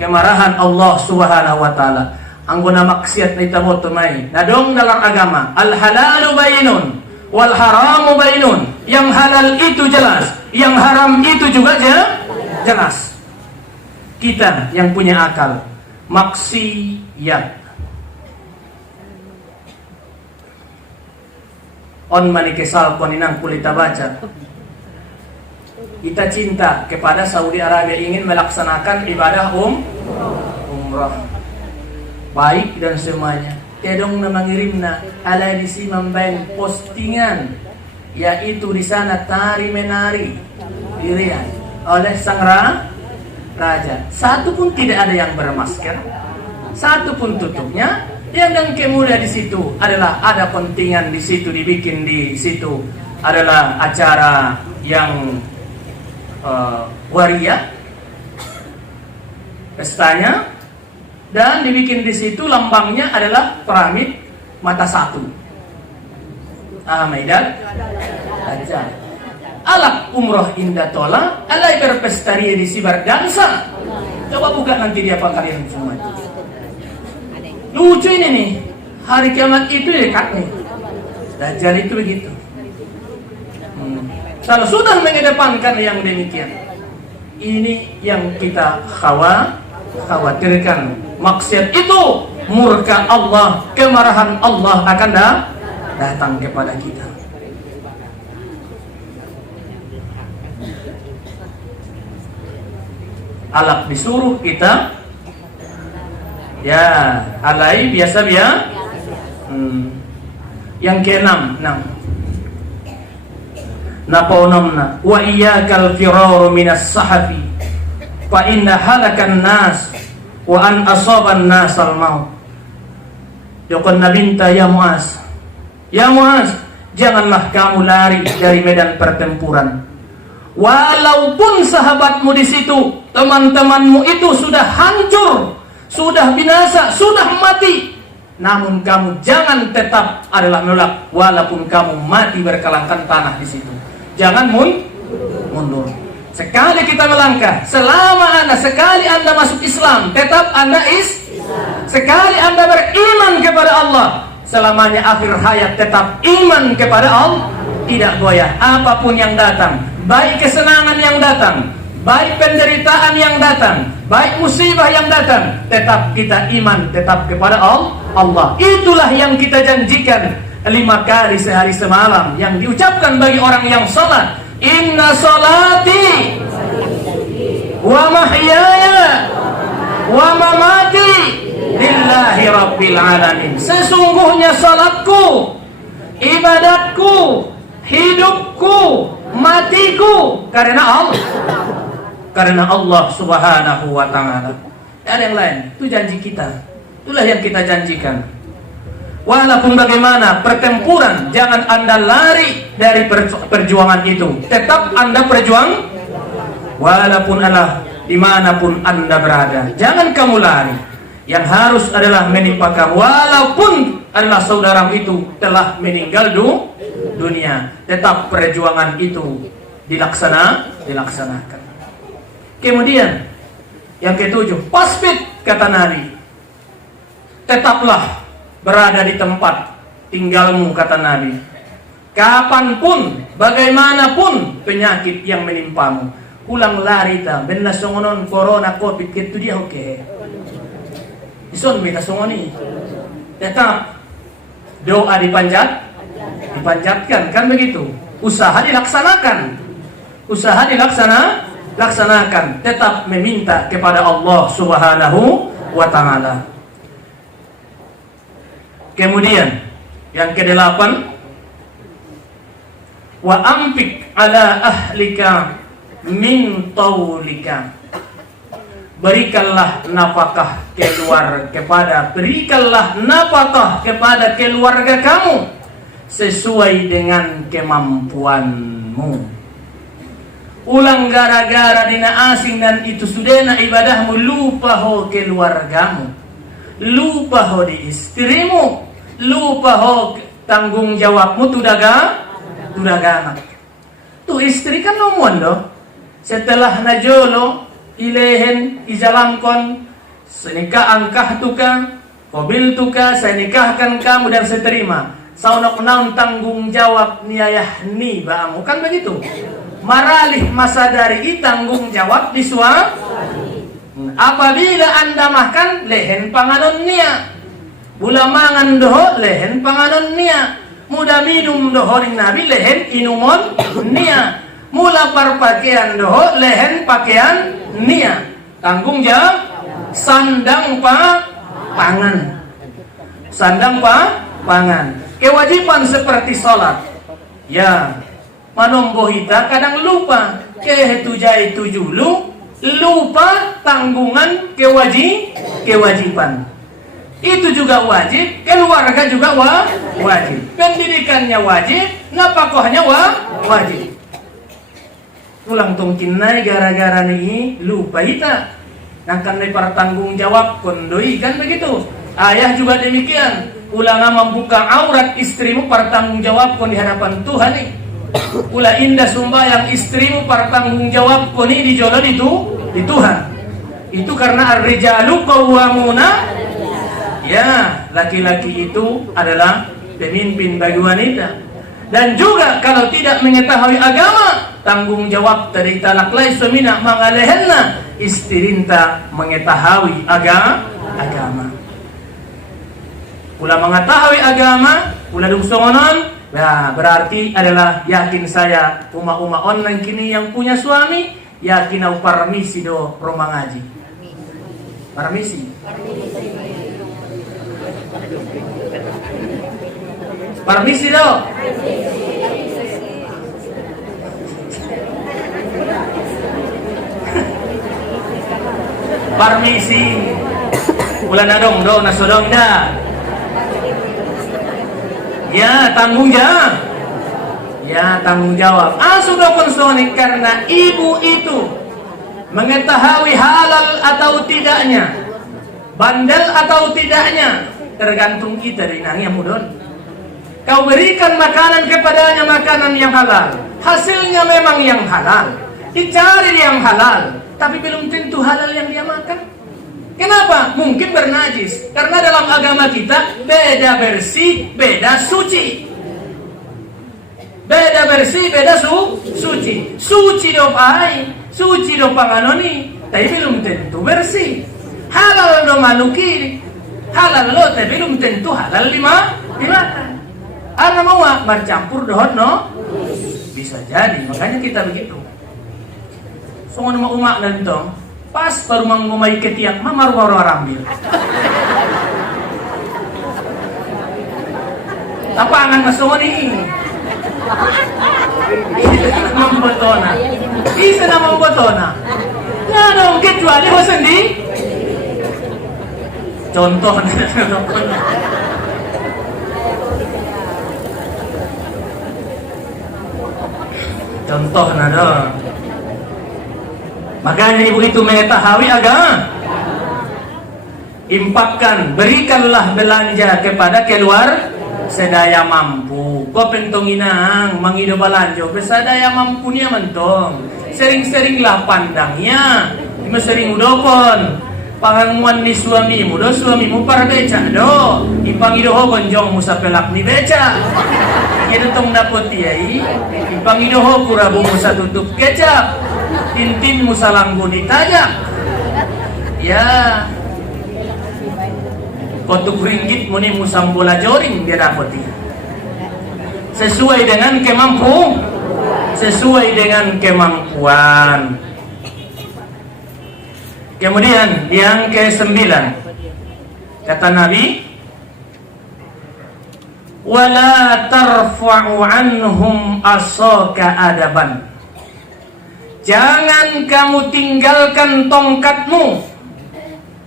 kemarahan Allah Subhanahu wa taala. Anggona maksiat na itabo tumay. Nadong dalam agama, al halalu bainun wal haramu bainun. Yang halal itu jelas, yang haram itu juga jelas. Kita yang punya akal, maksiat on manikesal koninang kulita baca. Kita cinta kepada Saudi Arabia, ingin melaksanakan ibadah umrah. Baik dan semuanya. Tedong na mengirimna ala disi membayang postingan, yaitu di sana tari menari dirian oleh sang raja. Satu pun tidak ada yang bermasker, satu pun tutupnya. Yang kemudian di situ adalah ada pentingan, di situ dibikin, di situ adalah acara yang waria, pestanya, dan dibikin di situ lambangnya adalah piramid mata satu. Maidan aja. Alak umroh indah tola, alai berpestaria di sibar dansa. Coba buka nanti di apa kalian semua. Lucu ini nih, hari kiamat itu dekat nih. Dajjal itu begitu. Kalau sudah mengedepankan yang demikian, ini yang kita khawatirkan. Maksiat itu murka Allah, kemarahan Allah akan datang kepada kita. Alak disuruh kita, ya alai biasa. Yang keenam, napaunomna wa iyyakal firaru minas sahafi fa inna halakan nas wa an asaban nasal maut. Yaqul nabinta ya Muaz, janganlah kamu lari dari medan pertempuran. Walaupun sahabatmu di situ, teman-temanmu itu sudah hancur, sudah binasa, sudah mati, namun kamu jangan tetap adalah menolak, walaupun kamu mati berkelangkan tanah di situ. Jangan mundur. Sekali kita melangkah, sekali Anda masuk Islam, tetap Anda sekali Anda beriman kepada Allah, selamanya akhir hayat tetap iman kepada Allah, tidak goyah apapun yang datang, baik kesenangan yang datang, baik penderitaan yang datang, baik musibah yang datang, tetap kita iman, tetap kepada Allah. Itulah yang kita janjikan 5 kali sehari semalam yang diucapkan bagi orang yang salat. Inna salati wa mahyaya wa mamati lillahi rabbil alamin. Sesungguhnya salatku, ibadatku, hidupku, matiku karena Allah Subhanahu wa taala. Ada yang lain, itu janji kita. Itulah yang kita janjikan. Walaupun bagaimana pertempuran, jangan Anda lari dari perjuangan itu. Tetap Anda berjuang, walaupun Allah dimanapun Anda berada. Jangan kamu lari. Yang harus adalah menimpa kamu, walaupun adalah saudaramu itu telah meninggal dunia. Tetap perjuangan itu dilaksanakan. Kemudian yang ketujuh, pasbit, kata Nabi, tetaplah berada di tempat tinggalmu, kata Nabi. Kapanpun, bagaimanapun penyakit yang menimpamu, ulang lari ta benna songonon corona covid gitu dia oke. Ison mereka songoni. Tetap doa dipanjatkan kan begitu. Usaha dilaksanakan. Laksanakan. Tetap meminta kepada Allah Subhanahu wa taala. Kemudian yang ke-8, wa ampik ala ahlika min taulika. Berikanlah nafkah kepada keluarga kamu sesuai dengan kemampuanmu. Ulang gara-gara dina asing dan itu sudena ibadahmu, lupa ho keluargamu, lupa ho di istrimu, lupa ho tanggung jawabmu tudaganak. Tu istri kan nomon do. Setelah najolo ilehen izalamkon senikah angkah tuka kobil tuka saya nikahkan kamu dan saya terima. Saunok naun tanggung jawab niayah ni baamu kan begitu. Maralih masa dari tanggung jawab di suami. Apabila anda makan lehen panganon nia, bula mangan doho lehen panganon nia, muda minum doho ring nabi lehen inumon nia, mula parpakaian doho lehen pakaian nia. Tanggung jawab sandang pangan. Kewajiban seperti sholat. Ya, manombohita kadang lupa kehetujai tujulu, lupa tanggungan kewajiban. Itu juga wajib, keluarga juga wajib. Pendidikannya wajib, nafkahnya wajib. Pulang tungkin naik gara-gara nih lupa ita. Nangkan naik para tanggung jawab kondoi kan begitu. Ayah juga demikian. Ulang membuka aurat istrimu para tanggung jawab kon di hadapan Tuhan nih. Ula indah sumbayang istrimu para tanggung jawab kon di jalan itu di Tuhan. Itu karena ar-rijalu qawwamuna. Ya, laki-laki itu adalah pemimpin bagi wanita. Dan juga kalau tidak mengetahui agama, tanggung jawab dari talak lai semina mangalehenna istirinta mengetahui agama. Ulah mengetahui agama, ulah dungsongonon, nah berarti adalah yakin saya uma-uma online kini yang punya suami, yakin au permisi do rumah ngaji. Permisi. Permisi do. Permisi. Ulah nadong do nasodong dah. Ya, tanggung jawab. Sudah konsonik karena ibu itu mengetahui halal atau tidaknya, bandel atau tidaknya, tergantung kita dari nangnya mudon. Kau berikan makanan kepadanya makanan yang halal, hasilnya memang yang halal, dicari yang halal, tapi belum tentu halal yang dia makan. Kenapa? Mungkin bernajis. Karena dalam agama kita beda bersih, beda suci. Beda bersih, beda suci. Suci do pai, suci do panganoni, tapi belum tentu bersih. Halal do manuki, halal lo tapi belum tentu halal dimakan. Ana mau bercampur dohon no? Bisa jadi, makanya kita begitu. Songon mau umak dan tong. Pas baru mengumai ketiak, mamaru ambil. Tapangan masuk ini. Bisa nama membotona. Nggak dong, kecuali ho sendi. Contoh. Contoh nado. Makanya ibu itu mengetahui agama. Impakkan, berikanlah belanja kepada keluar sedaya mampu. Kau pentonginang mangido balanjo, besadaya mampunya mentong. Sering-seringlah pandangnya, sering udokon. Pangamuan ni suamimu, do suamimu para beca do. Ipangido ho gonjong musa pelak ni beca. Jadi tong dapot yai, pangidoho kurabu musa tutup kecap, tintin musa langgu ditajak. Ya, kotuk ringgit muni musam bola joring dia dapot ya. Sesuai dengan kemampuan. Kemudian yang ke-9 kata Nabi, wala tarfa'u anhum asaka adaban. Jangan kamu tinggalkan tongkatmu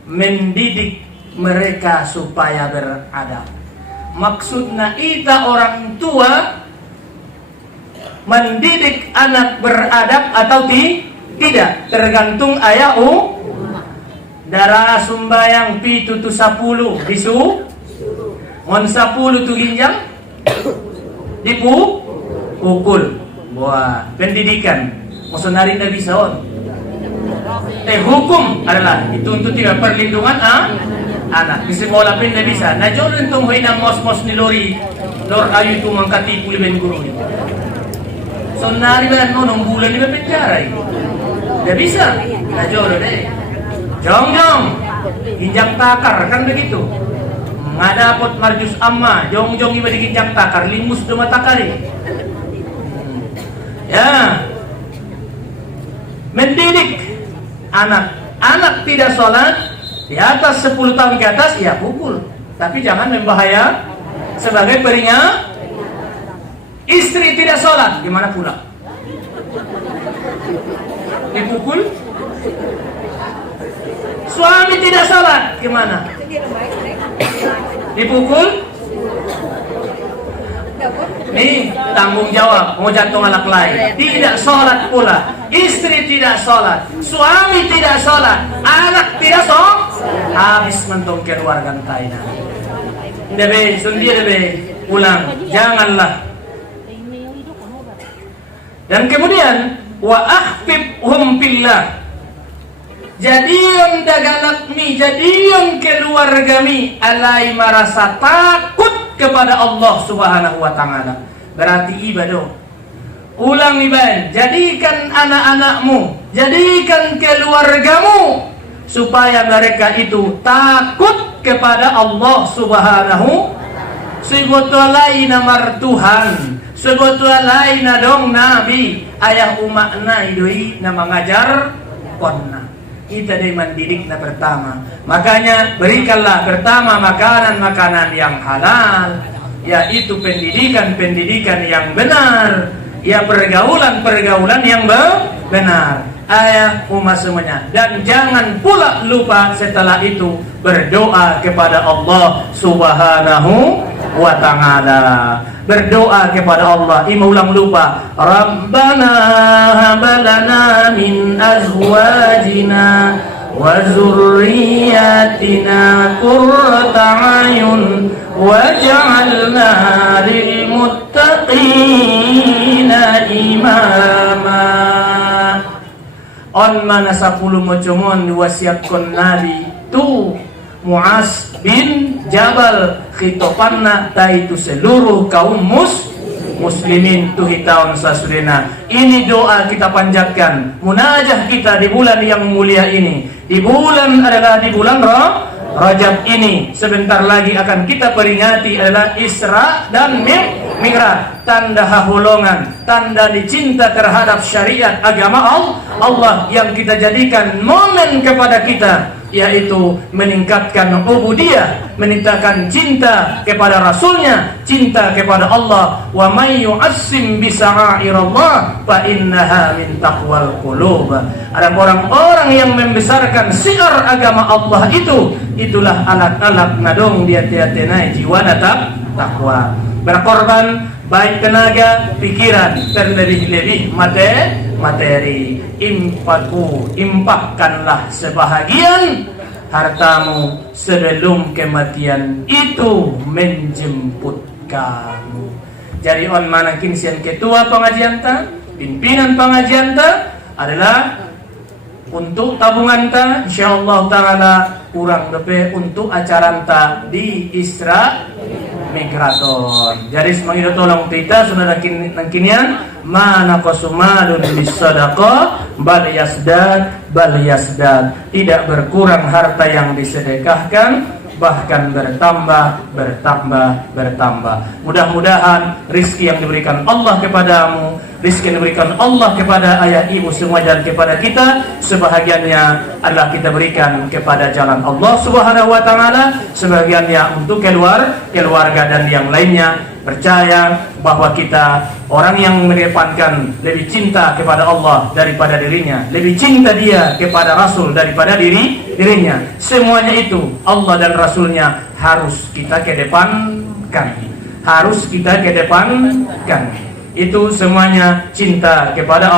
mendidik mereka supaya beradab. Maksudnya ita orang tua mendidik anak beradab atau tidak, tergantung ayah darah sumbayang pitu tu 10 bisu mon 10 tu ginjang dipukul. Wah, pendidikan maksudnya tidak bisa hukum adalah dituntut tidak perlindungan anak. Bisa mola pun tidak bisa. Nah jodoh tong hoina mos ni lor ayu tu mangkati puli ben guru. So nari ba nonong bulan ni penjara. Tidak bisa. Nah jodoh deh. Jong ginjang takar kan begitu. Ngadapot marjus amma, jong iba di ginjang takar, limus duma takari. Ya. Mendidik anak tidak sholat di atas 10 tahun ke atas ya pukul, tapi jangan membahaya. Sebagai peringat, istri tidak sholat gimana pula dipukul. Suami tidak sholat gimana dipukul. Nih tanggung jawab, mau jatuh anak lain, tidak sholat pula, istri tidak sholat, suami tidak sholat, anak tidak sholat, habis mentung keluarga taina. Debe sundia debe ulang, janganlah. Dan kemudian wa akhfifhum fillah. Jadian daganakmi, jadian keluargami alai merasa takut kepada Allah Subhanahu wa taala. Berarti ibadah. Ulang ibadah, jadikan anak-anakmu, jadikan keluargamu supaya mereka itu takut kepada Allah Subhanahu. Sebetulnya martuhan, sebetulnya dong nabi, ayah umakna idoi na mengajar konna. Kita dari mendidik pertama. Makanya berikanlah pertama makanan yang halal, yaitu pendidikan yang benar, ya pergaulan yang benar. Ayah umat semuanya. Dan jangan pula lupa setelah itu berdoa kepada Allah Subhanahu wa ta'ala. Berdoa kepada Allah. Ima ulang lupa. Rabbana habalana min azwajina wa zurriyatina qurrata a'yun waj'alna lil muttaqina imama. On mana 10 mocomon diwasiatkan Nabi tu Mu'az bin Jabal khitopanna taitu seluruh kaum muslimin tuhi tahun sasurena. Ini doa kita panjatkan, munajah kita di bulan yang mulia ini. Di bulan adalah di bulan Rajab ini. Sebentar lagi akan kita peringati adalah Isra dan Mi'raj. Tanda hahulongan, tanda dicinta terhadap syariat agama Allah yang kita jadikan momen kepada kita, yaitu meningkatkan ubudiyah, meningkatkan cinta kepada Rasulnya, cinta kepada Allah. Wa may yu'assim bi sya'airallah fa innaha min taqwal qulub. Ada orang-orang yang membesarkan syiar agama Allah itulah alat-alat nadong dia tiatenai jiwa takwa. Berkorban baik tenaga, pikiran, terlebih-lebih materi. Impakkanlah sebahagian hartamu sebelum kematian itu menjemput kamu. Jadi on manakin sian ketua pengajian ta, pimpinan pengajian ta adalah untuk tabungan ta, insyaallah taala kurang lebih untuk acara ta di Isra migraton. Jadi semangat tolong kita sudah nangkinian mana kosumalun bisadaqah bal yasdad, tidak berkurang harta yang disedekahkan, bahkan bertambah. Mudah-mudahan rizki yang diberikan Allah kepadamu, rizki yang diberikan Allah kepada ayah ibu semua dan kepada kita, sebahagiannya adalah kita berikan kepada jalan Allah Subhanahu wa taala, sebagiannya untuk keluarga dan yang lainnya. Percaya bahwa kita orang yang mengedepankan lebih cinta kepada Allah daripada dirinya, lebih cinta dia kepada Rasul daripada dirinya. Semuanya itu Allah dan Rasulnya harus kita kedepankan. Itu semuanya cinta kepada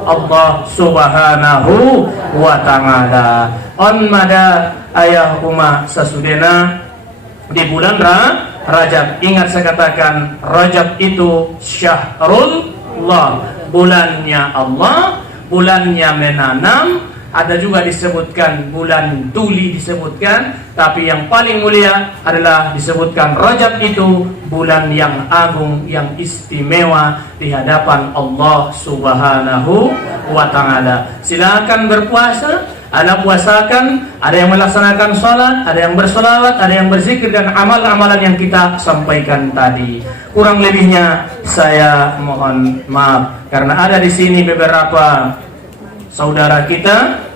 Allah Subhanahu wa taala. On mada ayah umma sasudena di bulan Rajab. Ingat saya katakan, Rajab itu syahrullah, bulannya Allah, bulannya menanam. Ada juga disebutkan bulan tuli disebutkan, tapi yang paling mulia adalah disebutkan Rajab itu bulan yang agung, yang istimewa di hadapan Allah Subhanahu wa taala. Silakan berpuasa, Anda puasakan, ada yang melaksanakan salat, ada yang bersolawat, ada yang berzikir dan amal-amalan yang kita sampaikan tadi. Kurang lebihnya saya mohon maaf karena ada di sini beberapa saudara kita.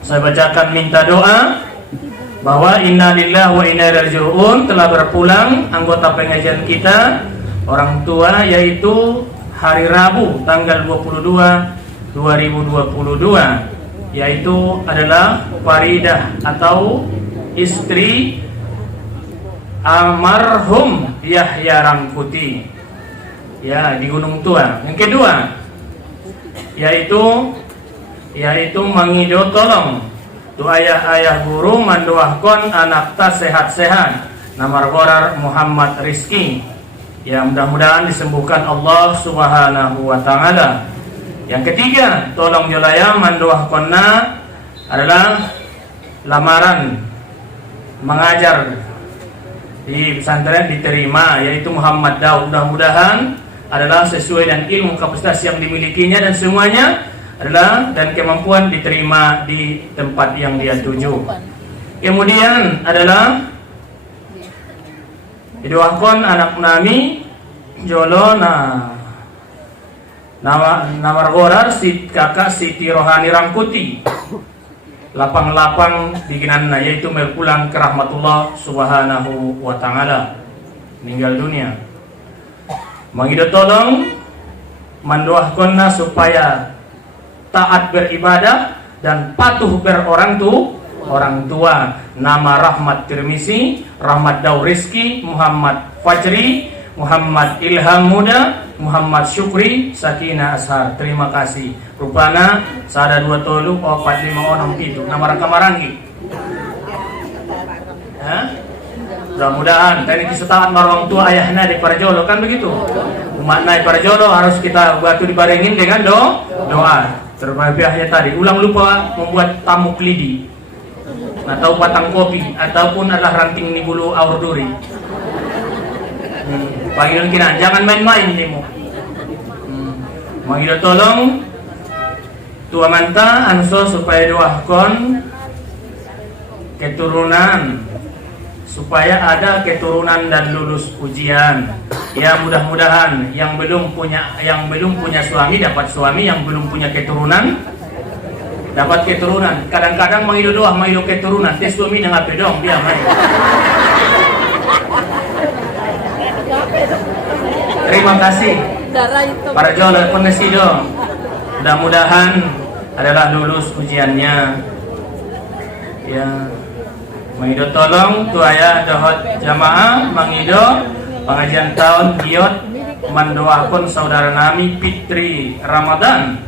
Saya bacakan minta doa bahwa inna lillahi wa inna ilaihi raji'un telah berpulang anggota pengajian kita orang tua, yaitu hari Rabu tanggal 22 2022, yaitu adalah Faridah atau istri almarhum Yahya Rangkuti ya di Gunung Tua. Yang kedua yaitu mangido tolong tu ayah guru mandoahkon anak ta sehat-sehat namar gorar Muhammad Rizki ya, mudah-mudahan disembuhkan Allah Subhanahu wa taala. Yang ketiga, tolong jolaya mandoahkonna adalah lamaran mengajar di pesantren diterima, yaitu Muhammad Daud. Mudah-mudahan adalah sesuai dengan ilmu kapasitas yang dimilikinya dan semuanya adalah dan kemampuan diterima di tempat yang dia tuju. Kemudian adalah didoakan anak nami jolo nama gorar si kakak Siti Rohani Rangkuti lapang-lapang diginanna, yaitu berpulang ke rahmatullah Subhanahu wa taala, meninggal dunia. Mangido tolong mandoahkonna supaya taat beribadah dan patuh berorang tua. Nama Rahmat Tirmisi, Rahmat Daud Rizki, Muhammad Fajri, Muhammad Ilham Muda, Muhammad Syukri, Sakina Ashar. Terima kasih. Rupana sada 2 tolu 4 5 6 itu nama Rangkamaranggi. Mudah-mudahan tadi kesetaan marwang tua ayahnya di Parjolo, kan begitu. Umatnya di Parjolo harus kita batu dibarengin dengan doa. Terbaiknya tadi ulang lupa membuat tamu kelidi atau batang kopi ataupun adalah ranting ni bulu aur duri. Panggilan kita jangan main-main demo. Manggil tolong tua manta anso supaya doahkon keturunan, supaya ada keturunan dan lulus ujian. Ya, mudah-mudahan yang belum punya suami dapat suami, yang belum punya keturunan dapat keturunan. Kadang-kadang mengido doa mengido keturunan, tes suami dengan pedong dia main. Terima kasih para jodoh penesido. Mudah-mudahan adalah lulus ujiannya. Ya, mengido tolong tu ayah dohot jamaah mengido pengajian tahun giot mendoakan saudara nami Fitri Ramadan,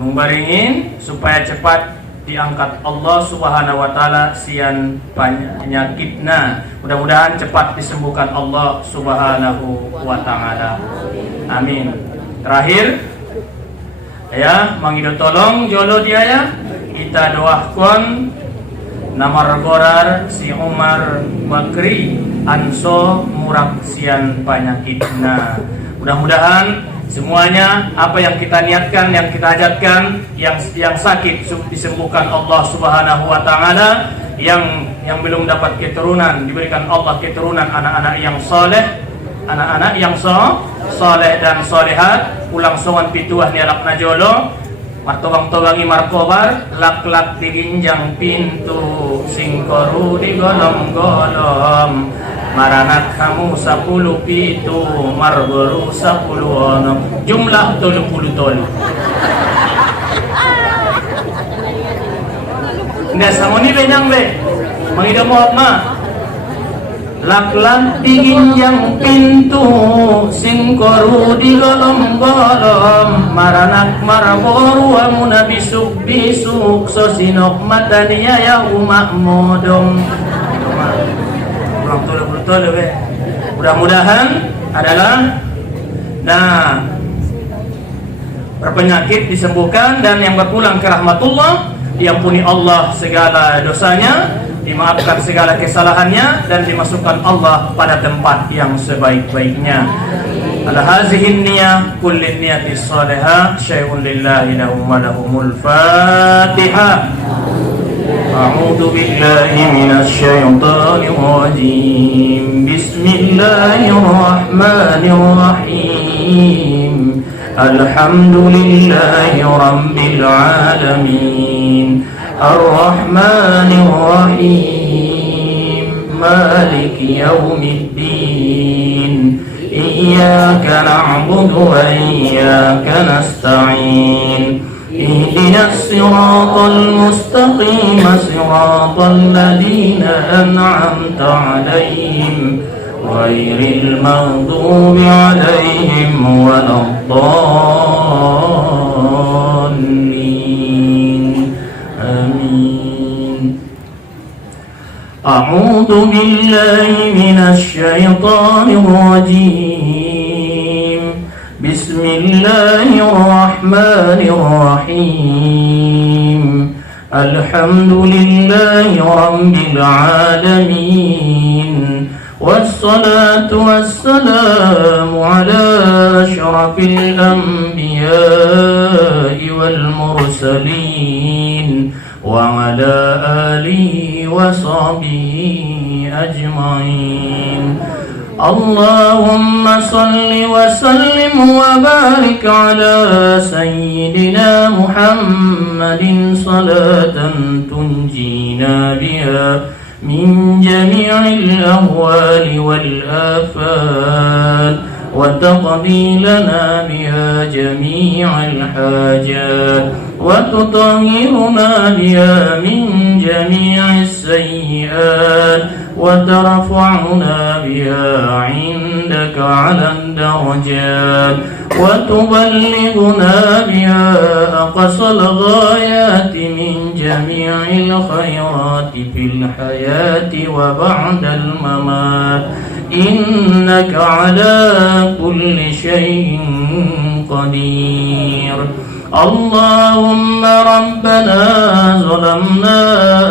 membaringin supaya cepat diangkat Allah Subhanahu wa taala sian penyakitna. Mudah-mudahan cepat disembuhkan Allah Subhanahu wa taala. Amin. Terakhir ya, mangido tolong jolo dia ya, kita doakan nama gorar si Umar Bakri anso murag sian penyakitna. Mudah-mudahan semuanya apa yang kita niatkan, yang kita hajatkan, yang sakit disembuhkan Allah Subhanahu wa taala, yang belum dapat keturunan diberikan Allah keturunan anak-anak yang saleh, anak-anak yang saleh dan salehat, ulang songan pituah ni alak najolo, martobang-tobangi markobar, lak-lak diginjang pintu, singkoru di golom-golom, maranak kamu 10 pitu, margoru 10 jumlah 30 tol. Nggak sama ni benyang be, mangida mo ma. Lak-lak diginjang pintu, singkoru di golom-golom, maranak maraboru amuna bisuk-bisuk, so sinok mataniya ya umak modong. Ulang tol be. Mudah-mudahan adalah berpenyakit disembuhkan dan yang berpulang ke rahmatullah, diampuni Allah segala dosanya, dimaafkan segala kesalahannya, dan dimasukkan Allah pada tempat yang sebaik-baiknya. Ala hazihin niyah kullin niyatis salihah syai'un lillahi lahum wa lahumul fatihah. A'udzu billahi minasy syaithanir rajim. Bismillahirrahmanirrahim. Alhamdulillahi rabbil alamin. Ar-Rahmanir Rahim. Maliki yaumiddin. Iyyaka na'budu wa iyyaka nasta'in. Ihdinas siratal mustaqim, siratal ladzina an'amta 'alaihim ghairil maghdubi 'alaihim waladdallin. Amin. A'udzu billahi minasy syaithanir rajim. Bismillahirrahmanirrahim. Alhamdulillahi rabbil alamin. Wassalatu wassalamu ala asyrafil anbiya'i wal mursalin wa ala alihi wa sahbihi ajma'in. Allahumma salli wa sallim wa barik ala sayyidina Muhammadin salatan tunjina biha min jami'il ahwali wal afat wa taqdi lana biha jami'al hajat wa tutahhiruna biha min jami'is sayyi'at wa tarfa'una biha 'indaka 'alan darajat wa tuballighuna biha aqsal ghayati min jami'il khairati fil hayati wa ba'dal mamat innaka 'ala kulli syai'in qadir. Allahumma rabbana zalamna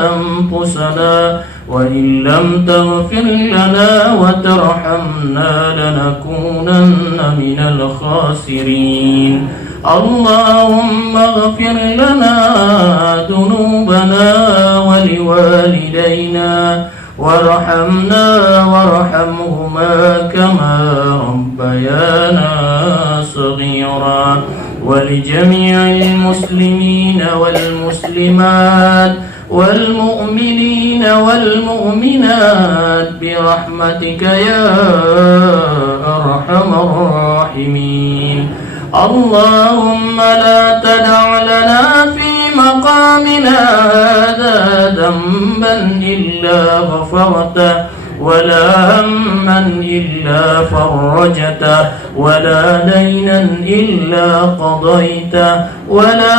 anfusana wa in lam taghfir lana wa tarhamna lanakunanna minal khasirin. Allahumma ighfir lana dhunubana wa liwalidayna warhamna warhamhuma kama rabbayana saghira wa lijami'il muslimina wal muslimat wal mu'minina wal mu'minat birahmatika ya arhamar rahimin. Allahumma la tada' lana fi maqamina hadha dhanban illa ghafarta ولا هما إلا فرجته ولا دينا إلا قضيته ولا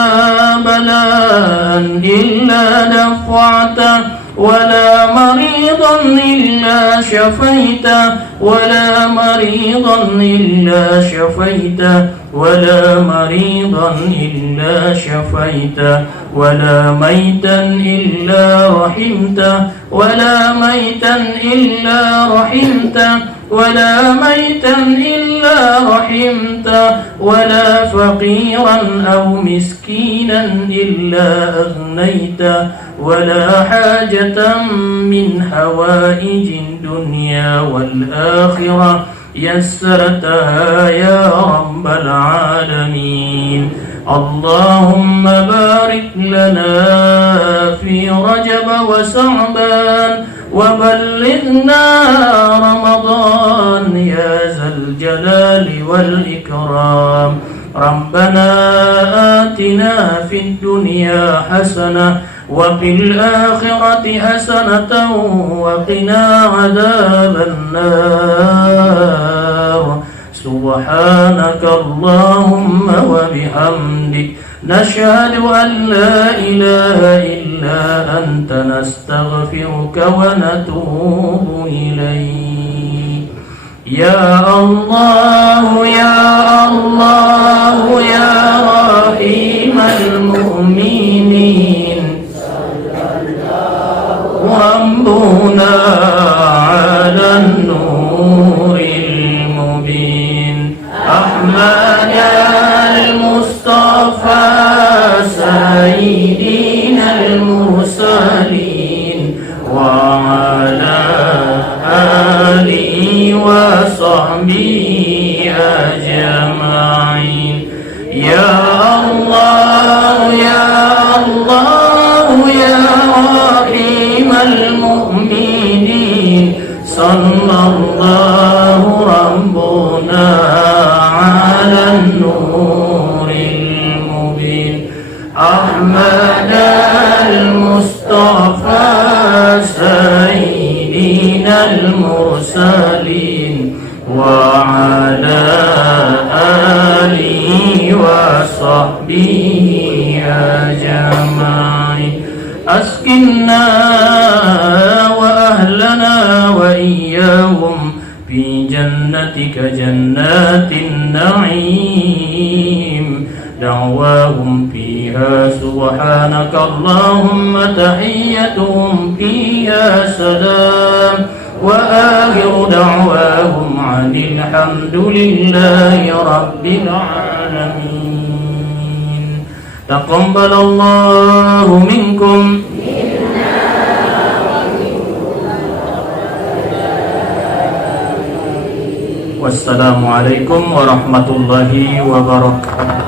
بلاء إلا دفعته ولا مريضا إلا شفيته ولا مريضا إلا شفيته ولا مريضا إلا شفيته ولا ميتا إلا رحمته ولا ميتا إلا رحمته ولا ميتا إلا رحمته ولا فقيرا أو مسكينا إلا أغنيته ولا حاجة من حوائج الدنيا والآخرة يسرتها يا رب العالمين. اللهم بارك لنا في رجب وشعبان وبلغنا رمضان يا ذا الجلال والإكرام. ربنا آتنا في الدنيا حسنة وفي الآخرة حسنة وقنا عذاب النار. سبحانك اللهم وبحمدك نشهد أن لا إله إلا أنت نستغفرك ونتوب إليك. يا الله يا الله يا رحيم المؤمنين ربنا على النور المبين أحمد المصطفى سيدنا المرسلين وعلى آله وصحبه أجمعين. يا الله يا الله يا رحيم المؤمنين صلى الله ربنا على النور المبين أحمد المصطفى سيدنا المرسلين وعلى آله وصحبه أجمعين. أسكننا وأهلنا وإياهم في جنتك جنات النعيم. دعواهم فيها سبحانك اللهم تحيتهم فيها سلام وآخر دعواهم عن الحمد لله رب العالمين. تقبل الله منكم. Wassalamualaikum warahmatullahi wabarakatuh.